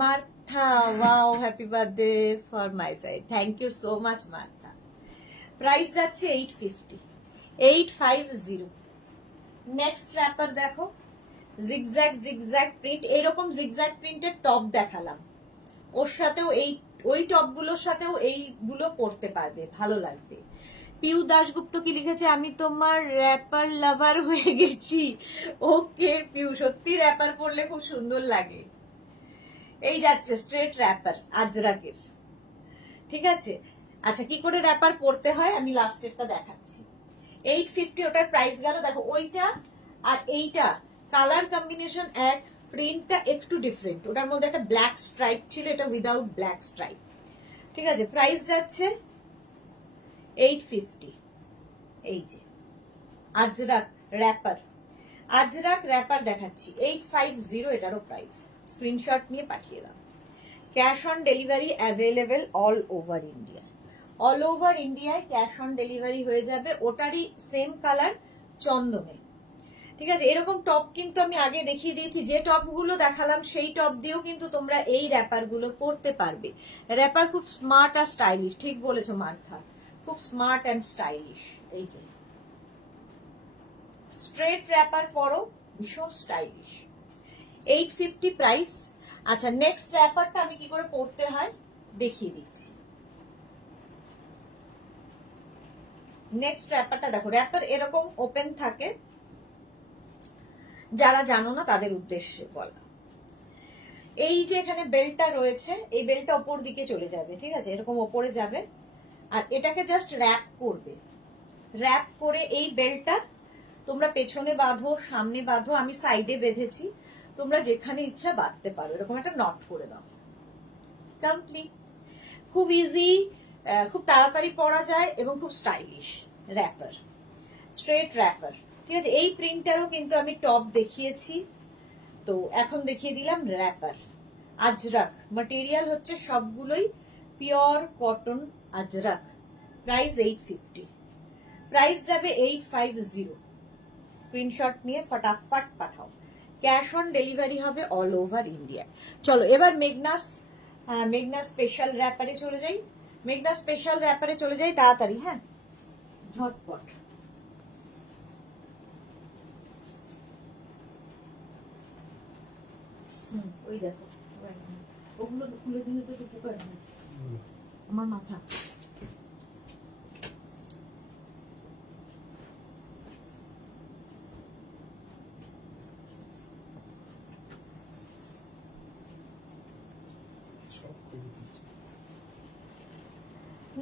Martha, wow, happy birthday for my side, thank you so much Martha. Price যাচ্ছে 850, 850। নেক্সট র্যাপার দেখো, জিগজ্যাগ জিগজ্যাগ প্রিন্ট, এইরকম জিগজ্যাগ প্রিন্টের টপ দেখালাম, ওর সাথেও ওই টপগুলোর সাথেও এইগুলো পরতে পারবে, ভালো লাগবে। পিউ দাশগুপ্ত কি লিখেছে, আমি তোমার র্যাপার লাভার হয়ে গেছি। ওকে পিউ, সত্যি র্যাপার পরলে খুব সুন্দর লাগে। এই যাচ্ছে স্ট্রেট র্যাপার আজরাকের, ঠিক আছে। আচ্ছা, কি করে র্যাপার পরতে হয় আমি লাস্টেরটা দেখাচ্ছি। 850 ওটার প্রাইস গেল। দেখো ওইটা আর এইটা কালার কম্বিনেশন এক, প্রিন্টটা একটু ডিফারেন্ট, ওটার মধ্যে একটা ব্ল্যাক স্ট্রাইপ ছিল, এটা উইদাউট ব্ল্যাক স্ট্রাইপ, ঠিক আছে। প্রাইস যাচ্ছে 850। এই যে আজরাক র্যাপার, আজরাক র্যাপার দেখাচ্ছি 850, এটারও প্রাইস স্ক্রিনশট নিয়ে পাঠিয়ে দাও। Cash on delivery available all over India, all over ইন্ডিয়ায় ক্যাশ অন ডেলিভারি হয়ে যাবে। ওটারই সেম কালার চন্দনে, ঠিক আছে। এরকম টপ কিন্তু আমি আগে দেখিয়ে দিয়েছি, যে টপগুলো দেখালাম সেই টপ দিয়েও কিন্তু তোমরা এই র্যাপার গুলো পরতে পারবে। র্যাপার খুব স্মার্ট আর স্টাইলিশ, ঠিক বলেছো মার্থা, খুব স্মার্ট অ্যান্ড স্টাইলিশ। এই যে স্ট্রেট র্যাপার পরো, ভীষণ স্টাইলিশ। 850 প্রাইস। আচ্ছা, নেক্সট র্যাপারটা আমি কি করে পরতে হয় দেখিয়ে দিচ্ছি। নেক্সট র্যাপারটা দেখো, র্যাপার এরকম ওপেন থাকে, যারা জানো না তাদের উদ্দেশ্যে বলা। এই যে এখানে বেল্টটা রয়েছে, এই বেল্টটা ওপর দিকে চলে যাবে, ঠিক আছে, এরকম ওপরে যাবে, আর এটাকে জাস্ট র্যাপ করবে। র্যাপ করে এই বেল্টটা তোমরা পেছনে বাঁধো, সামনে বাঁধো, আমি সাইডে বেঁধেছি, তোমরা যেখানে ইচ্ছা বাঁধতে পারো, এরকম একটা নট করে দাও, কমপ্লিট। খুব ইজি, খুব তাড়াতাড়ি পরা যায় এবং খুব স্টাইলিশ র্যাপার, স্ট্রেট র্যাপার, ঠিক আছে। এই প্রিন্টারও কিন্তু আমি টপ দেখিয়েছি, তো এখন দেখিয়ে দিলাম র্যাপার। আজরাক ম্যাটেরিয়াল হচ্ছে সবগুলোই pure cotton Ajrak. Price 850, price যাবে 850। স্ক্রিনশট নিয়ে ফটাফট পাঠাও, ক্যাশ অন ডেলিভারি হবে অল ওভার ইন্ডিয়া। চলো এবার মেগনাস স্পেশাল র্যাপারে চলে যাই, মেগনাস স্পেশাল র্যাপারে চলে যাই তাড়াতাড়ি, হ্যাঁ ঝটপট। ওই দেখো ওগুলো খুলে দিলে তো উপকার হয় আমার মাথা।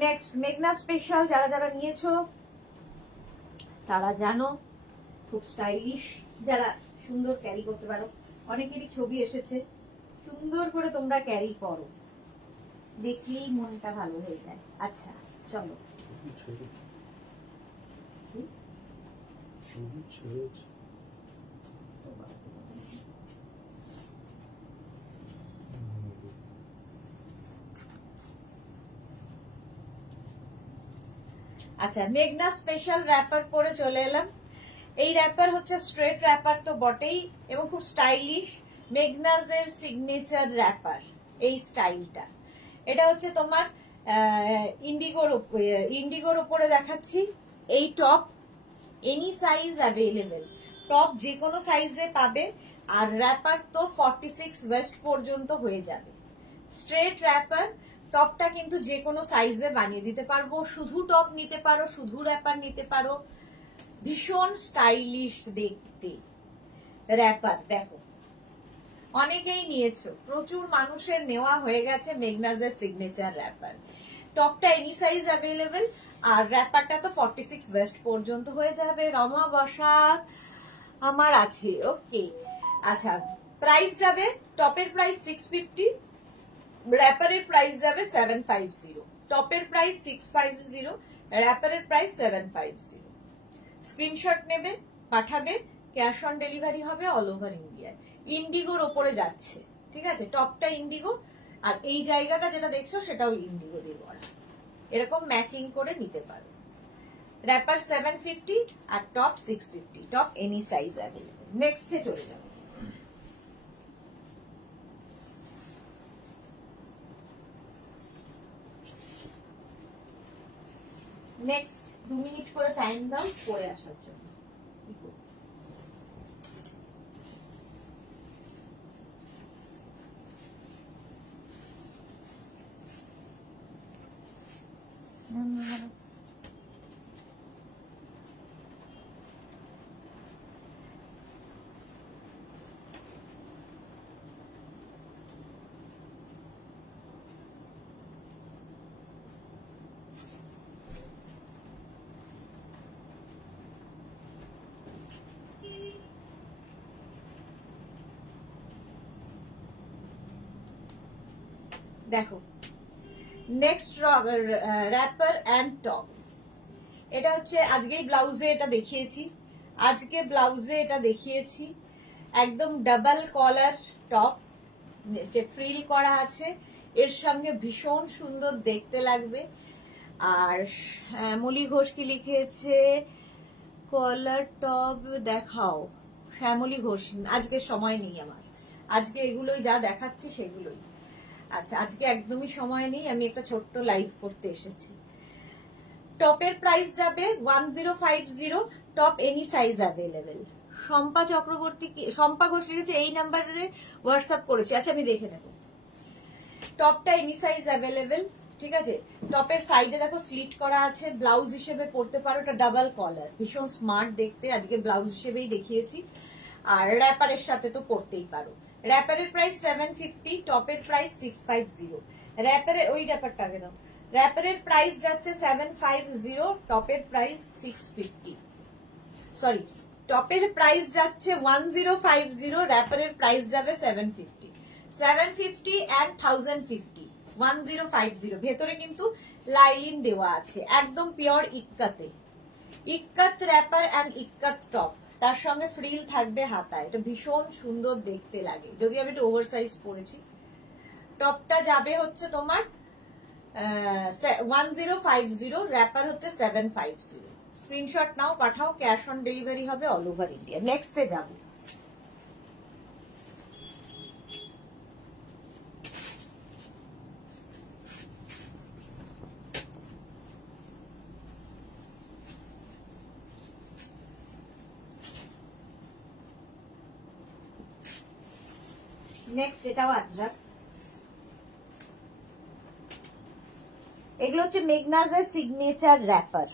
নেক্সট মেঘনা স্পেশাল, যারা যারা নিয়েছো তারা জানো, খুব স্টাইলিশ, যারা সুন্দর ক্যারি করতে পারো, অনেকেরই ছবি এসেছে, সুন্দর করে তোমরা ক্যারি করো, দেখলেই মনটা ভালো হয়ে যায়। আচ্ছা চলো, আচ্ছা মেঘনা স্পেশাল র্যাপার পরে চলে এলাম। এই র্যাপার হচ্ছে স্ট্রেট র্যাপার তো বটেই এবং খুব স্টাইলিশ, মেঘনাজের সিগনেচার র্যাপার। এই স্টাইলটা, এটা হচ্ছে তোমার ইন্ডিগোর উপরে দেখাচ্ছি। এই top any size available, top যে কোনো সাইজে পাবে, আর র্যাপার তো 46 ওয়েস্ট পর্যন্ত হয়ে যাবে। স্ট্রেট র্যাপার, টপটা কিন্তু যে কোনো সাইজে বানিয়ে দিতে পারবো, শুধু টপ নিতে পারো, শুধু র্যাপার নিতে পারো, ভীষণ স্টাইলিশ দেখতে র্যাপার। দেখো অনেকেই নিয়েছো, প্রচুর মানুষের নেওয়া হয়ে গেছে মেঘনাজের সিগনেচার র্যাপার। টপটা এনি সাইজ অ্যাভেলেবেল, আর র্যাপারটা তো 46 ওয়েস্ট পর্যন্ত হয়ে যাবে। রমা বসাক আমার আছে, ওকে। আচ্ছা, প্রাইস যাবে, টপের প্রাইস 650, র্যাপারের প্রাইস যাবে 750। টপের প্রাইস 650, র্যাপারের প্রাইস 750। স্ক্রিনশট নেবে, পাঠাবে, ক্যাশ অন ডেলিভারি হবে অল ওভার ইন্ডিয়ায়। ইন্ডিগোর ওপরে যাচ্ছে, ঠিক আছে? টপটা ইন্ডিগো, আর এই জায়গাটা যেটা দেখছো সেটাও ইন্ডিগো দিয়ে করা। এরকম ম্যাচিং করে নিতে পারো। র্যাপার 750 আর top 650। Top any size available. নেক্সটে চলে যাবো। নেক্সট 2 মিনিট করে টাইম দাও পরে আসার জন্য। দেখো, নেক্সট র্যাপার অ্যান্ড টপ। এটা হচ্ছে আজকেই ব্লাউজে এটা দেখিয়েছি, একদম ডাবল কলার টপ, যে ফ্রিল করা আছে, এর সঙ্গে ভীষণ সুন্দর দেখতে লাগবে। আর শ্যামলী ঘোষ কি লিখেছে, কলার টপ দেখাও। শ্যামলী ঘোষ, আজকে সময় নেই আমার, আজকে এগুলোই যা দেখাচ্ছি সেগুলোই। আচ্ছা, আজকে একদমই সময় নেই, আমি একটা ছোট্ট লাইভ করতে এসেছি। টপের প্রাইস যাবে 1050, top any size available. Shampa Chakraborty, Shampa Ghosh লিখেছে এই নাম্বারে হোয়াটসঅ্যাপ করেছি। আচ্ছা, আমি দেখে নেব। টপটা এনি সাইজ অ্যাভেলেবেল, ঠিক আছে? টপের সাইডে দেখো স্লিট করা আছে, ব্লাউজ হিসেবে পরতে পারো। এটা ডাবল কলার, ভীষণ স্মার্ট দেখতে, আজকে ব্লাউজ হিসেবেই দেখিয়েছি। আর র্যাপারের সাথে তো পরতেই পারো। র্যাপারের প্রাইস 750, টপের প্রাইস 650। র্যাপারের ওই র্যাপারটা আগে দাও। র্যাপারের প্রাইস যাচ্ছে 750, টপের প্রাইস 650। সরি, টপের প্রাইস যাচ্ছে 1050, র্যাপারের প্রাইস যাবে 750। 750 and 1050, 1050। ভেতরে কিন্তু লাইলিন দেওয়া আছে, একদম পিওর ইক্কাতে। Ikat wrapper and ikat top, তার সঙ্গে ফ্রিল থাকবে হাতায়। এটা ভীষণ সুন্দর দেখতে লাগে, যদি আমি একটু ওভার সাইজ পরেছি। টপটা যাবে হচ্ছে তোমার 1050, র্যাপার হচ্ছে 750। স্ক্রিনশট নাও, পাঠাও, ক্যাশ অন ডেলিভারি হবে অল ওভার ইন্ডিয়া। নেক্সটে যাবো। নেক্সট এটাও আজরাক। এগুলো হচ্ছে মেঘনাজের সিগনেচার র্যাপার।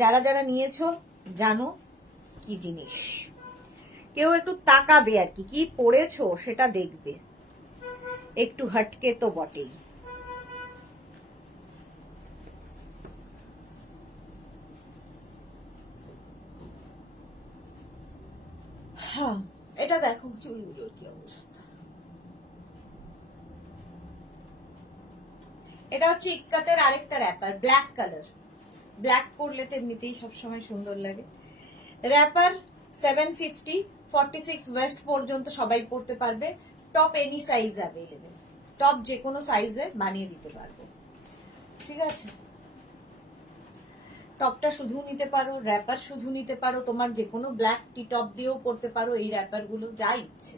যারা যারা নিয়েছো জানো কি জিনিস। কেউ একটু তাকাবে আর কি, কি পড়েছো সেটা দেখবে, একটু হটকে তো বটেই। হ্যাঁ, এটা দেখো চুলগুলোর কি অবস্থা। এটা হচ্ছে ইক্কাতের আরেকটা র্যাপার, ব্ল্যাক কালার। ব্ল্যাক পরলে তো এমনিতেই সবসময় সুন্দর লাগে। র্যাপার 750, 46 ওয়েস্ট পর্যন্ত সবাই পরতে পারবে। Top any size available, top যে কোনো সাইজে বানিয়ে দিতে পারবো, ঠিক আছে? টপটা শুধু নিতে পারো, র্যাপার শুধু নিতে পারো, তোমার যে কোনো ব্ল্যাক টি টপ দিয়েও পরতে পারো এই র্যাপার গুলো, যা ইচ্ছে।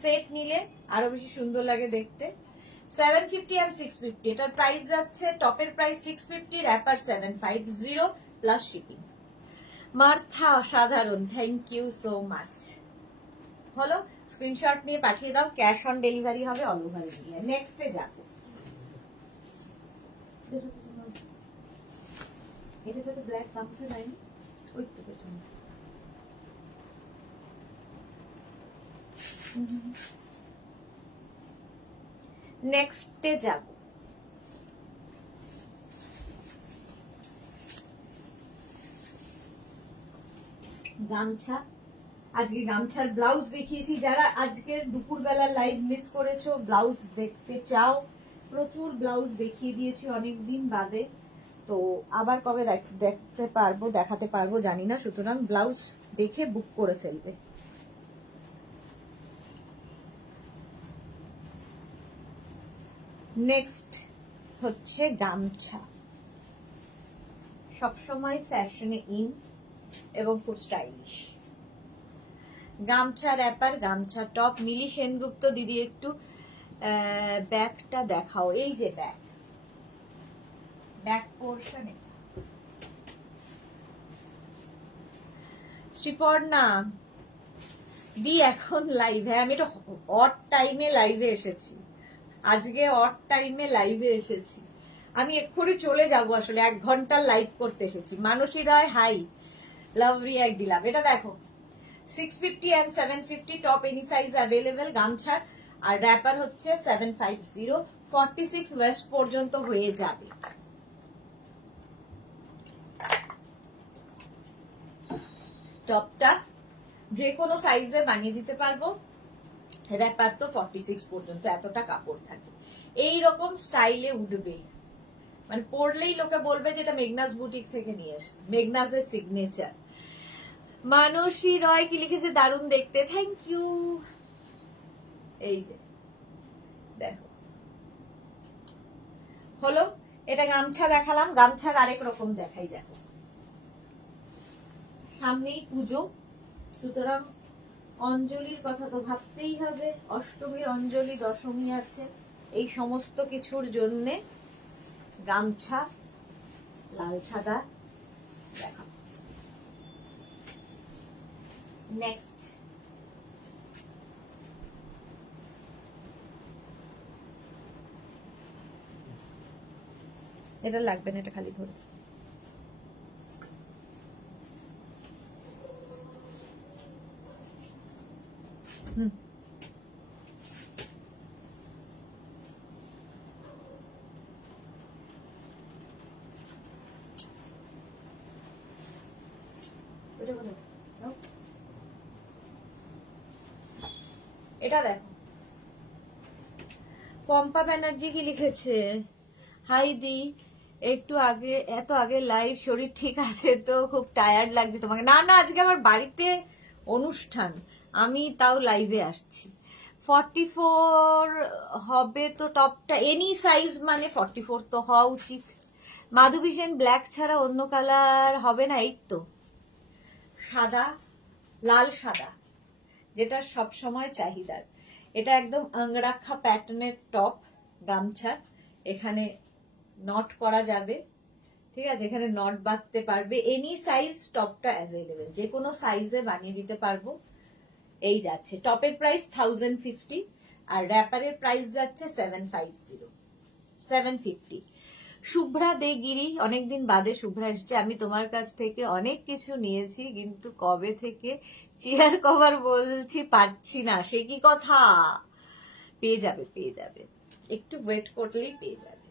সেট নিলে আরো বেশি সুন্দর লাগে দেখতে। 750 and 650, এটার প্রাইস যাচ্ছে, টপের price 650, wrapper 750 plus shipping. Martha অসাধারণ, থ্যাংক ইউ সো মাচ। হলো, স্ক্রিনশট নিয়ে পাঠিয়ে দাও, ক্যাশ অন ডেলিভারি হবে অল ওভার ইন্ডিয়া। নেক্সটে যাবো। এটা তো ব্ল্যাক গামছা নাই, ওই তো পেছনে। নেক্সটে যাব। গামছা, আজকে গামছার ব্লাউজ দেখিয়েছি। যারা আজকের দুপুরবেলা লাইভ মিস করেছো, ব্লাউজ দেখতে চাও, প্রচুর ব্লাউজ দেখিয়ে দিয়েছি অনেকদিন বাদে, তো আবার কবে দেখাতে পারবো জানি না, সুতরাং ব্লাউজ দেখে বুক করে ফেলবে। নেক্সট হচ্ছে গামছা, সবসময় ফ্যাশনে ইন এবং খুব স্টাইলিশ। গামছা র্যাপার, গামছা টপ। মিলি সেনগুপ্ত দিদি একটু ব্যাকটা দেখাও। এই যে ব্যাক পোর্শন। শ্রীপর্ণা দি এখন লাইভ, হ্যাঁ আমি এটা অড টাইমে লাইভে এসেছি, আজকে অড টাইমে লাইভে এসেছি। আমি এক্ষুনি চলে যাব, আসলে 1 ঘন্টার লাইভ করতে এসেছি। মানসী রায় হাই, লাভ রিয়াক্ট দিলাম। এটা দেখো 650 and 750 top any size available গামছার, আর র্যাপার হচ্ছে 750, 46 ওয়েস্ট পর্যন্ত হয়ে যাবে। টপটা যে কোনো সাইজে বানিয়ে দিতে পারবো, র্যাপার তো 46 পর্যন্ত, এতটা কাপড় থাকে, এইরকম স্টাইলে উঠবে, মানে পরলেই লোকে বলবে যে এটা মেঘনাস বুটিক থেকে নিয়ে এসে, মেঘনাসের সিগনেচার। মানসী রয় কি লিখেছে, দারুণ দেখতে, থ্যাংক ইউ। এই যে দেখো হলো, এটা গামছা দেখালাম, গামছার আরেক রকম দেখাই। দেখো সামনেই পুজো, সুতরাং অঞ্জলির কথা তো ভাবতেই হবে, অষ্টমীর অঞ্জলি, দশমী আছে, এই সমস্ত কিছুর জন্যে গামছা লাল সাদা দেখা। নেক্সট এটা লাগবে না, এটা খালি ধরে। এটা দেখো পম্পা ব্যানার্জি কি লিখেছে, হাই দি, একটু আগে এত আগে লাইভ, শরীর ঠিক আছে তো? খুব টায়ার্ড লাগছে তোমাকে? না না, আজকে আমার বাড়িতে অনুষ্ঠান, আমি তাও লাইভে আসছি। 44 হবে তো টপটা, এনি সাইজ মানে 44 তো হওয়া উচিত। মাধবী সেন ব্ল্যাক ছাড়া অন্য কালার হবে না? এই তো সাদা, লাল সাদা, যেটা সব সময় চাহিদার। এটা একদম আংরাখা প্যাটার্নের টপ গামছা, এখানে নট করা যাবে, ঠিক আছে, এখানে নট বাঁধতে পারবে। এনি সাইজ টপটা অ্যাভেলেবেল, যে কোনো সাইজে বানিয়ে দিতে পারবো। এই যাচ্ছে টপের প্রাইস 1050 আর র্যাপারের প্রাইস যাচ্ছে 750। শুভ্রা দে গিরি, অনেকদিন বাদে শুভ্রা এসছে। আমি তোমার কাছ থেকে অনেক কিছু নিয়েছি, কিন্তু কবে থেকে চেয়ার কভার বলছি পাচ্ছি না, সে কি কথা? পেয়ে যাবে, একটু ওয়েট করলেই পেয়ে যাবে।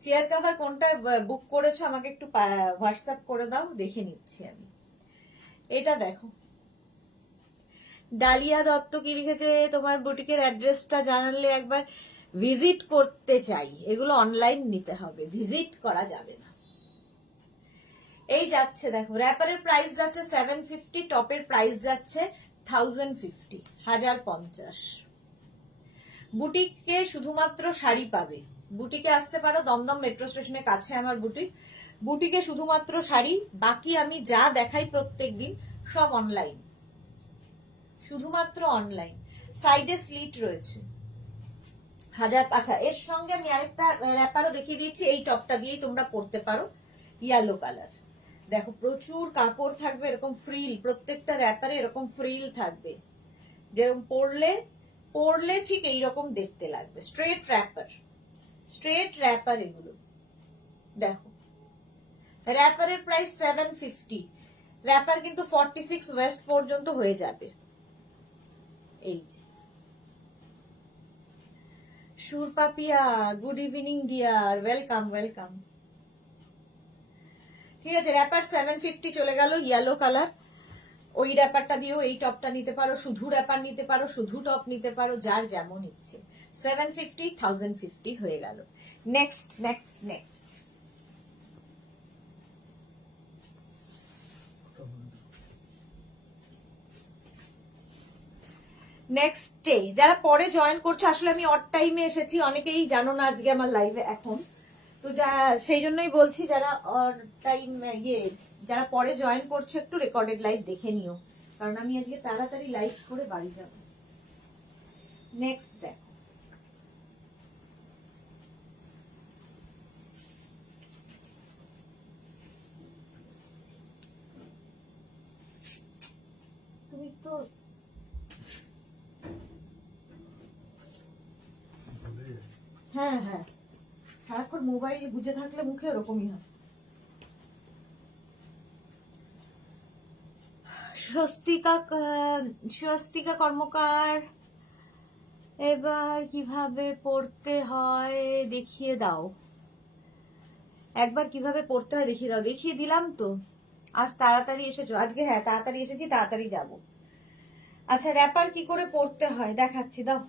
চেয়ার কভার কোনটা বুক করেছো আমাকে একটু হোয়াটসঅ্যাপ করে দাও, দেখে নিচ্ছি আমি। এটা দেখো ডালিয়া দত্ত কি লিখেছে, তোমার বুটিকের অ্যাড্রেসটা জানালে একবার ভিজিট করতে চাই। এগুলো অনলাইন নিতে হবে, ভিজিট করা যাবে না। এই যাচ্ছে দেখো, র্যাপারের প্রাইস যাচ্ছে 750, টপের প্রাইস যাচ্ছে 1050, 1050। বুটিকে শুধুমাত্র শাড়ি পাবে, বুটিকে আসতে পারো, দমদম মেট্রো স্টেশনের কাছে আমার বুটিক। বুটিকে শুধুমাত্র শাড়ি, বাকি আমি যা দেখাই প্রত্যেকদিন সব অনলাইন, শুধুমাত্র অনলাইন। সাইডে স্লিট রয়েছে 1000। আচ্ছা, এর সঙ্গে আমি আরেকটা র্যাপারও দেখিয়ে দিচ্ছি, এই টপটা দিয়েই তোমরা পরতে পারো, ইয়েলো কালার। দেখো প্রচুর কাপড় থাকবে, এরকম ফ্রিল, প্রত্যেকটা র্যাপারে এরকম ফ্রিল থাকবে, যেরকম পরলে ঠিক এইরকম দেখতে লাগবে। স্ট্রেট র্যাপার এগুলো। দেখো র্যাপারের প্রাইস 750, র্যাপার কিন্তু 46 ওয়েস্ট পর্যন্ত হয়ে যাবে। এই যে সুরপাপিয়া, গুড ইভিনিং ডিয়ার, ওয়েলকাম। ঠিক আছে, র্যাপার 750 চলে গেল, ইয়েলো কালার। ওই র্যাপারটা দিয়েও এই টপটা নিতে পারো, শুধু র্যাপার নিতে পারো, শুধু টপ নিতে পারো, যার যেমন ইচ্ছে। 750, 1050 হয়ে গেল। Next next next next day যারা পরে জয়েন করছো, আসলে আমি অড টাইমে এসেছি, অনেকেই জানো না আজকে আমার লাইভে এখন, তো সেই জন্যই বলছি যারা অড টাইম যারা পরে জয়েন করছো একটু রেকর্ডেড লাইভ দেখে নিও, কারণ আমি আজকে তাড়াতাড়ি লাইভ করে বাড়ি যাব। নেক্সট দেখো, তুমি তো হ্যাঁ হ্যাঁ সারাক্ষণ মোবাইল বুঝে থাকলে মুখে ওরকমই হয়। স্বস্তিকা কর্মকার, এবার কিভাবে পড়তে হয় দেখিয়ে দাও, একবার কিভাবে পড়তে হয় দেখিয়ে দাও। দেখিয়ে দিলাম তো, আজ তাড়াতাড়ি এসেছো, আজকে হ্যাঁ তাড়াতাড়ি এসেছি, তাড়াতাড়ি যাব। আচ্ছা র্যাপার কি করে পড়তে হয় দেখাচ্ছি, দাও।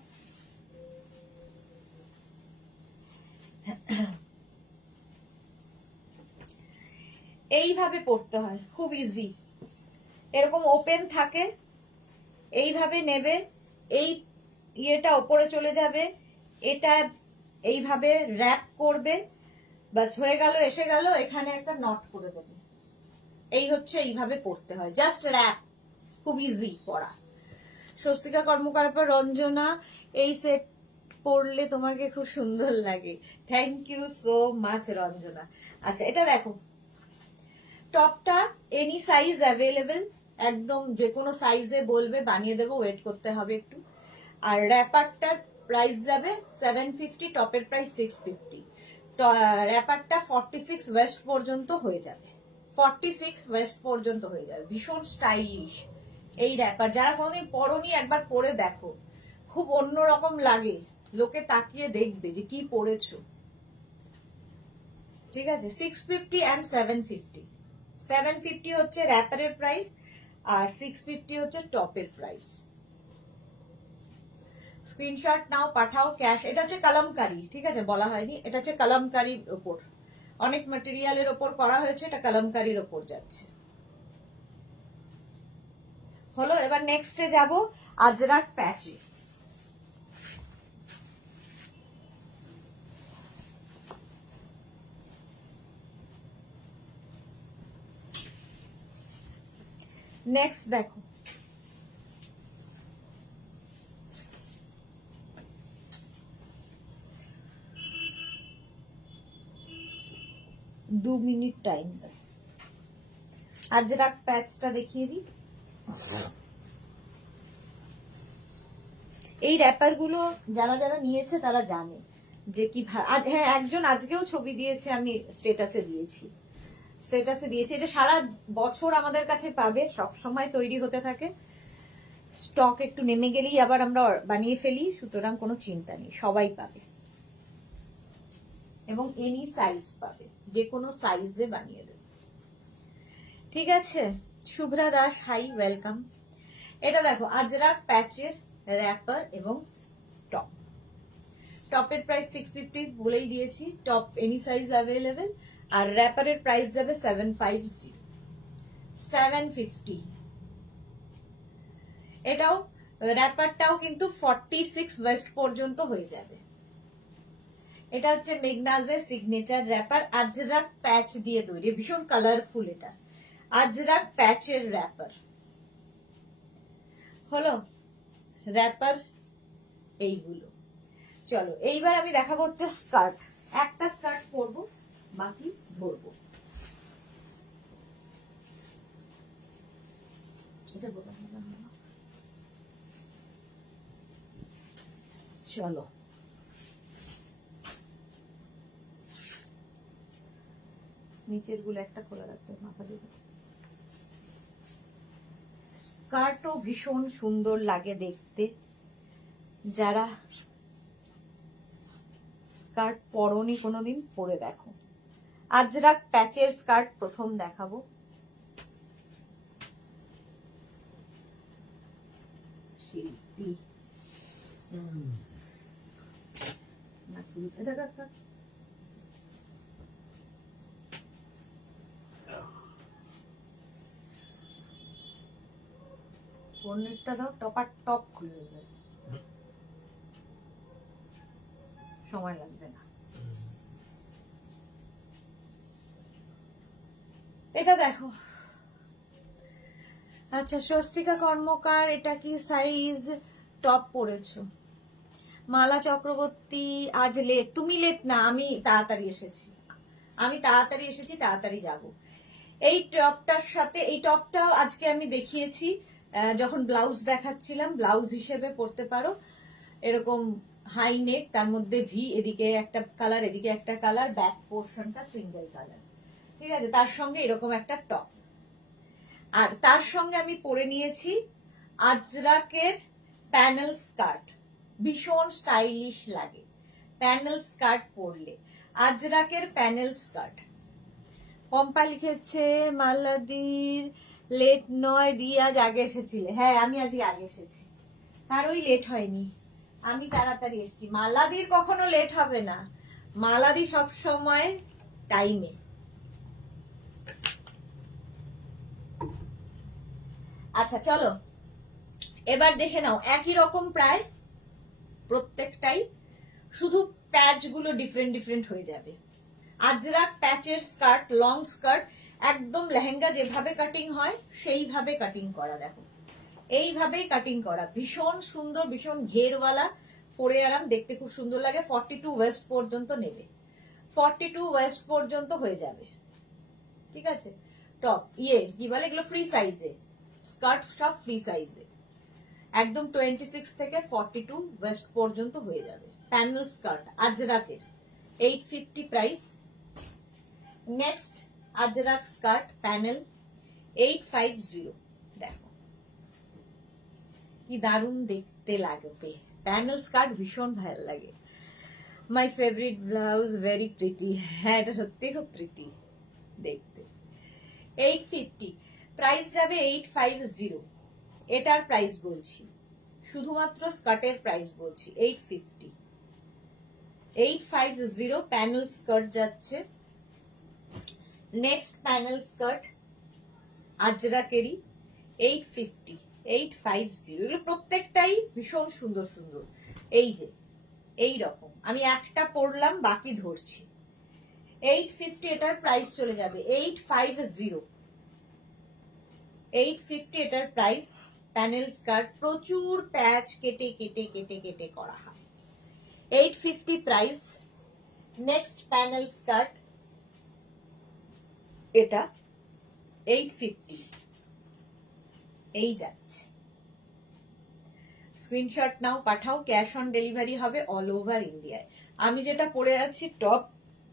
এইভাবে পড়তে হয়, খুব ইজি, এরকম ওপেন থাকে, এইভাবে নেবে, এই ইয়েটা ওপরে চলে যাবে, এটা এইভাবে র্যাপ করবে, বাস হয়ে গেল, এসে গেল, এখানে একটা নট করে দেবে। এই হচ্ছে এইভাবে পড়তে হয়, জাস্ট র্যাপ, খুব ইজি পড়া। স্বস্তিকা কর্মকার পর রঞ্জনা, এই সেট পড়লে তোমাকে খুব সুন্দর লাগে, thank you so much Ranjana. আচ্ছা এটা দেখো, টপটা এনি সাইজ অ্যাভেলেবেল, একদম যে কোনো সাইজে বলবে বানিয়ে দেবো, ওয়েট করতে হবে একটু। আর র্যাপারটার প্রাইস যাবে 750, টপের প্রাইস 650। র্যাপারটা 46 ওয়েস্ট পর্যন্ত হয়ে যাবে, 46 ওয়েস্ট পর্যন্ত হয়ে যাবে, ভীষণ স্টাইলিশ এই র্যাপার। যারা কোনোদিন পরনি একবার পরে দেখো, খুব অন্যরকম লাগে, লোকে তাকিয়ে দেখবে যে কি পরেছো। ঠিক আছে, 650 অ্যান্ড 750। 750 হচ্ছে র্যাপারের প্রাইস, আর 650 হচ্ছে টপের প্রাইস। স্ক্রিনশট নাও, পাঠাও, ক্যাশ। এটা হচ্ছে কলমকারি, ঠিক আছে, বলা হয়নি, এটা হচ্ছে কলমকারির ওপর, অনেক ম্যাটেরিয়ালের ওপর করা হয়েছে, এটা কলমকারির ওপর যাচ্ছে। হলো, এবার নেক্সটে যাব আজরাক প্যাচে। নেক্সট দেখো, দু মিনিট টাইম দেয়, আজরাক প্যাচটা দেখিয়ে দিই। এই র্যাপার গুলো যারা যারা নিয়েছে তারা জানে যে কি, হ্যাঁ একজন আজকেও ছবি দিয়েছে, আমি স্টেটাসে দিয়েছি, এটা সারা বছর আমাদের কাছে পাবে, সব সময় তৈরি হতে থাকে, স্টক একটু নেমে গেলেই আবার আমরা বানিয়ে ফেলি, সুতরাং কোনো চিন্তা নেই, সবাই পাবে এবং এনি সাইজ পাবে, যে কোনো সাইজে বানিয়ে দেবে। ঠিক আছে, শুভ্রা দাস, হাই, ওয়েলকাম। এটা দেখো আজরাক প্যাচের র্যাপার এবং টপ। টপের প্রাইস 650 বলেই দিয়েছি, টপ এনি সাইজ অ্যাভেলেবেল, আর র্যাপারের প্রাইস যাবে 750, 750। এটাও র্যাপারটাও কিন্তু 46 ওয়েস্ট পর্যন্ত হয়ে যাবে। এটা হচ্ছে মেঘনাজের সিগনেচার র্যাপার, আজরাক প্যাচ দিয়ে তৈরি, ভীষণ কালারফুল, এটা আজরাক প্যাচের র্যাপার। হলো র্যাপার এইগুলো। চলো এইবার আমি দেখাবো হচ্ছে স্কার্ট, একটা স্কার্ট পরবো, বাকি ধরবো। চলো নিচের গুলো একটা খোলা রাখতে, মাথা দিয়ে। স্কার্টও ভীষণ সুন্দর লাগে দেখতে, যারা স্কার্ট পরনি কোনোদিন পরে দেখো। আজরাক প্যাচের স্কার্ট প্রথম দেখাবো, শিল্পী পনেরটা দাও, টপার টপ খুলে দেবে, সময় লাগবে না। এটা দেখো, আচ্ছা স্বস্তিকা কর্মকার, এটা কি সাইজ টপ পরেছো? মালা চক্রবর্তী, আজ লেট, তুমি লেট না, আমি তাড়াতাড়ি এসেছি, তাড়াতাড়ি যাব। এই টপটার সাথে এই টপটাও আজকে আমি দেখিয়েছি যখন ব্লাউজ দেখাচ্ছিলাম, ব্লাউজ হিসেবে পরতে পারো। এরকম হাই নেক, তার মধ্যে ভি, এদিকে একটা কালার এদিকে একটা কালার, ব্যাক পোর্শনটা সিঙ্গেল কালার, ঠিক আছে, তার সঙ্গে এরকম একটা টপ। আর তার সঙ্গে আমি পরে নিয়েছি আজরাকের প্যানেল স্কার্ট, ভীষণ স্টাইলিশ লাগে প্যানেল স্কার্ট পরলে, আজরাকের প্যানেল স্কার্ট। পম্পা লিখেছে মাল্লাদির লেট নয়, দিয়ে আজ আগে এসেছিলে। হ্যাঁ আমি আজকে আগে এসেছি, কারোই লেট হয়নি, আমি তাড়াতাড়ি এসেছি। মাল্লাদির কখনো লেট হবে না, মাল্লাদি সব সময় টাইমে। আচ্ছা চলো এবার দেখে নাও, একই রকম প্রায় প্রত্যেকটাই, শুধু প্যাচ গুলো ডিফারেন্ট ডিফারেন্ট হয়ে যাবে। আজরাক প্যাচের স্কার্ট, লং স্কার্ট, একদম লেহেঙ্গা যেভাবে কাটিং হয় সেইভাবে কাটিং করা, দেখো এইভাবেই কাটিং করা, ভীষণ সুন্দর, ভীষণ ঘেরওয়ালা, পরে আরাম, দেখতে খুব সুন্দর লাগে। 42 ওয়েস্ট পর্যন্ত নেবে, 42 ওয়েস্ট পর্যন্ত হয়ে যাবে, ঠিক আছে। টপ কি বলে এগুলো, ফ্রি সাইজে স্কার্ট, সব ফ্রি সাইজে, একদম 26 থেকে 42 ওয়েস্ট পর্যন্ত হয়ে যাবে। প্যানেল স্কার্ট আজরাকের, 850 price. Next Ajrak skirt panel 850, দেখো কি দারুণ দেখতে লাগবে, প্যানেল স্কার্ট ভীষণ ভালো লাগে। My favourite blouse, very pretty. হ্যাঁ এটা সত্যি খুব প্রিটি দেখতে। 850 প্রাইস যাবে, 850, এটার প্রাইস বলছি, শুধুমাত্র স্কার্টের প্রাইস বলছি, 850, 850 প্যানেল স্কার্ট যাচ্ছে। নেক্সট প্যানেল স্কার্ট আজরাকেরই, 850, 850, এগুলো প্রত্যেকটাই ভীষণ সুন্দর সুন্দর। এই যে এই রকম, আমি একটা পরলাম বাকি ধরছি। 850 এটার প্রাইস চলে যাবে, 850, 850 এটার প্রাইস। প্যানেল স্কার্ট, প্রচুর প্যাচ কেটে কেটে কেটে কেটে করা হয়, 850 প্রাইস। নেক্সট প্যানেল স্কার্ট, এটা 850, এই যাচ্ছে। স্ক্রিনশট নাও, পাঠাও, ক্যাশ অন ডেলিভারি হবে অল ওভার ইন্ডিয়ায়। আমি যেটা পরে আছি টপ,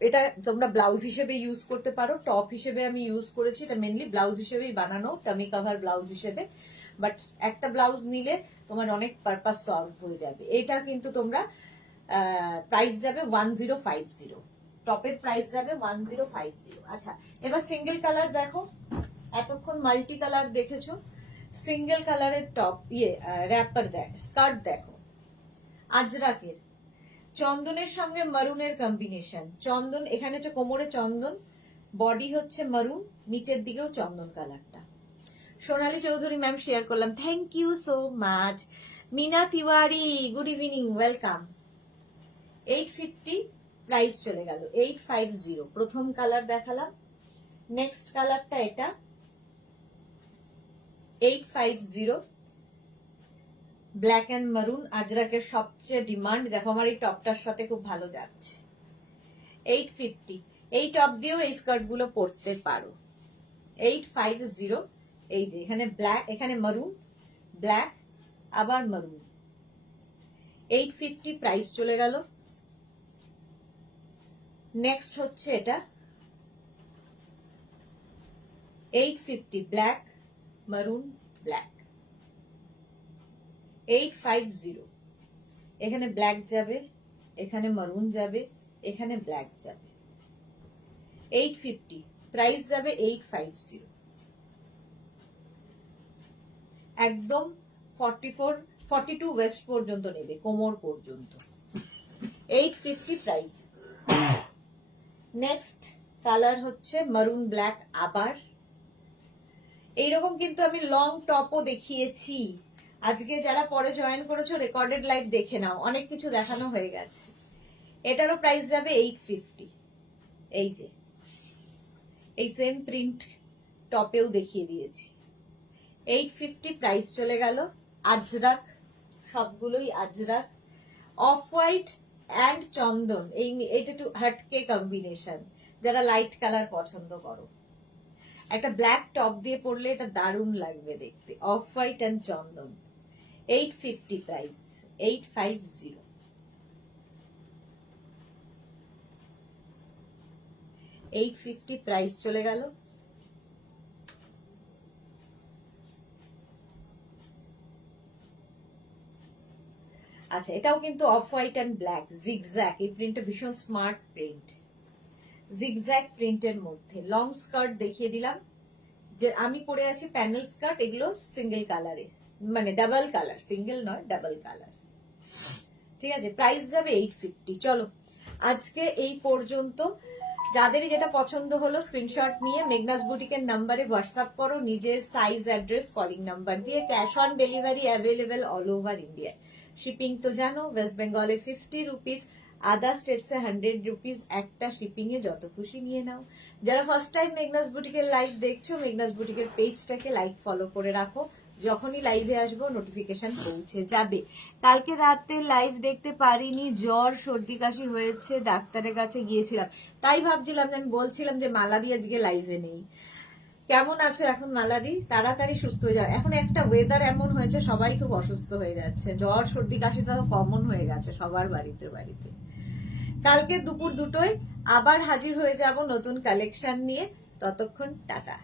এটা তোমরা ব্লাউজ হিসেবে ইউজ করতে পারো, টপ হিসেবে আমি ইউজ করেছি, এটা মেনলি ব্লাউজ হিসেবেই বানানো, টামি কভার ব্লাউজ হিসেবে, বাট একটা ব্লাউজ নিলে তোমার অনেক পারপাস সলভ হয়ে যাবে। এটা কিন্তু তোমরা প্রাইস যাবে 1050, টপের প্রাইস যাবে 1050। আচ্ছা এবার সিঙ্গেল কালার দেখো, এতক্ষণ মাল্টি কালার দেখেছো, সিঙ্গেল কালারের টপ, র্যাপার স্কার্ট দেখো, আজরাকের, চন্দনের সঙ্গে মারুনের কম্বিনেশন, চন্দন এখানে হচ্ছে কোমরে চন্দন, বডি হচ্ছে মারুন, নিচের দিকেও চন্দন কালারটা। সোনালী চৌধুরী ম্যাম শেয়ার করলাম, thank you so much. Meena Tiwari, good evening, welcome. 850 price চলে গেল, 850, প্রথম কালার দেখালাম। নেক্সট কালারটা এটা 850, ব্ল্যাক এন্ড মারুন, আজরাকের সবচেয়ে ডিমান্ড, দেখো আমার এই টপটার সাথে খুব ভালো যাচ্ছে। 850, এই টপ দিয়েও এই স্কার্ট গুলো পরতে পারো। 850, এই যে এখানে ব্ল্যাক, এখানে মারুন, ব্ল্যাক, আবার মারুন, 850 প্রাইস চলে গেল। নেক্সট হচ্ছে এটা 850, ব্ল্যাক মারুন ব্ল্যাক, 850, এখানে ব্ল্যাক যাবে, এখানে মারুন যাবে, এখানে ব্ল্যাক যাবে, 850 প্রাইস যাবে, 850, একদম 44 42 ওয়েস্ট পর্যন্ত নেবে, কোমর পর্যন্ত। 850 প্রাইস। নেক্সট কালার হচ্ছে মারুন ব্ল্যাক। আবার এইরকম কিন্তু আমি লং টপও দেখিয়েছি। আজকে যারা পরে জয়েন করেছো রেকর্ডেড লাইভ দেখে নাও, অনেক কিছু দেখানো হয়ে গেছে। এটারও প্রাইস যাবে 850। এই যে এই সেম প্রিন্ট টপেও দেখিয়ে দিয়েছি। 850 প্রাইস চলে গেল। আজরাক, সবগুলোই আজরাক। অফ হোয়াইট অ্যান্ড চন্দন, এইটা একটু হাটকে কম্বিনেশন। যারা লাইট কালার পছন্দ করো, একটা ব্ল্যাক টপ দিয়ে পরলে এটা দারুণ লাগবে দেখতে। Of white and Chandan. 850 price. 850। 850 price চলে গেল। আচ্ছা, এটাও কিন্তু of white and black zigzag. এই প্রিন্টটা ভীষণ স্মার্ট প্রিন্ট, জিগজ্যাগ প্রিন্টের মধ্যে। লং স্কার্ট দেখিয়ে দিলাম। যে আমি পরে আছি প্যানেল স্কার্ট, এগুলো সিঙ্গেল কালারে, মানে ডাবল কালার, সিঙ্গেল নয় ডাবল কালার। ঠিক আছে, প্রাইস যাবে 850। চলো আজকে এই পর্যন্ত। যাদেরই যেটা পছন্দ হলো স্ক্রিনশট নিয়ে মেঘনাস বুটিকের নাম্বারে হোয়াটসঅ্যাপ করো, নিজের সাইজ, অ্যাড্রেস, কলিং নাম্বার দিয়ে। Cash on delivery available all over India. Shipping তো জানো, ওয়েস্ট বেঙ্গলে 50 রুপিস, আদার স্টেটসে 100 রুপিস। একটা শিপিং এ যত খুশি নিয়ে নাও। যারা ফার্স্ট টাইম মেঘনাস বুটিকের লাইভ দেখছো, মেঘনাস বুটিকের পেজটাকে লাইক ফলো করে রাখো, যখনই লাইভে আসবো নোটিফিকেশন পৌঁছে যাবে। কালকে রাতে লাইভ দেখতে পারিনি, জ্বর সর্দি কাশি হয়েছে, ডাক্তারের কাছে গিয়েছিলাম। তাই ভাবছিলাম যে আমি বলছিলাম যে মালাদি আজকে লাইভে নেই। কেমন আছো এখন মালাদি? তাড়াতাড়ি সুস্থ হয়ে যাও। এখন একটা ওয়েদার এমন হয়েছে, সবাই খুব অসুস্থ হয়ে যাচ্ছে। জ্বর সর্দি কাশিটা তো কমন হয়ে গেছে সবার বাড়িতে বাড়িতে। কালকে দুপুর 2টোয় আবার হাজির হয়ে যাব নতুন কালেকশন নিয়ে। ততক্ষণ টাটা।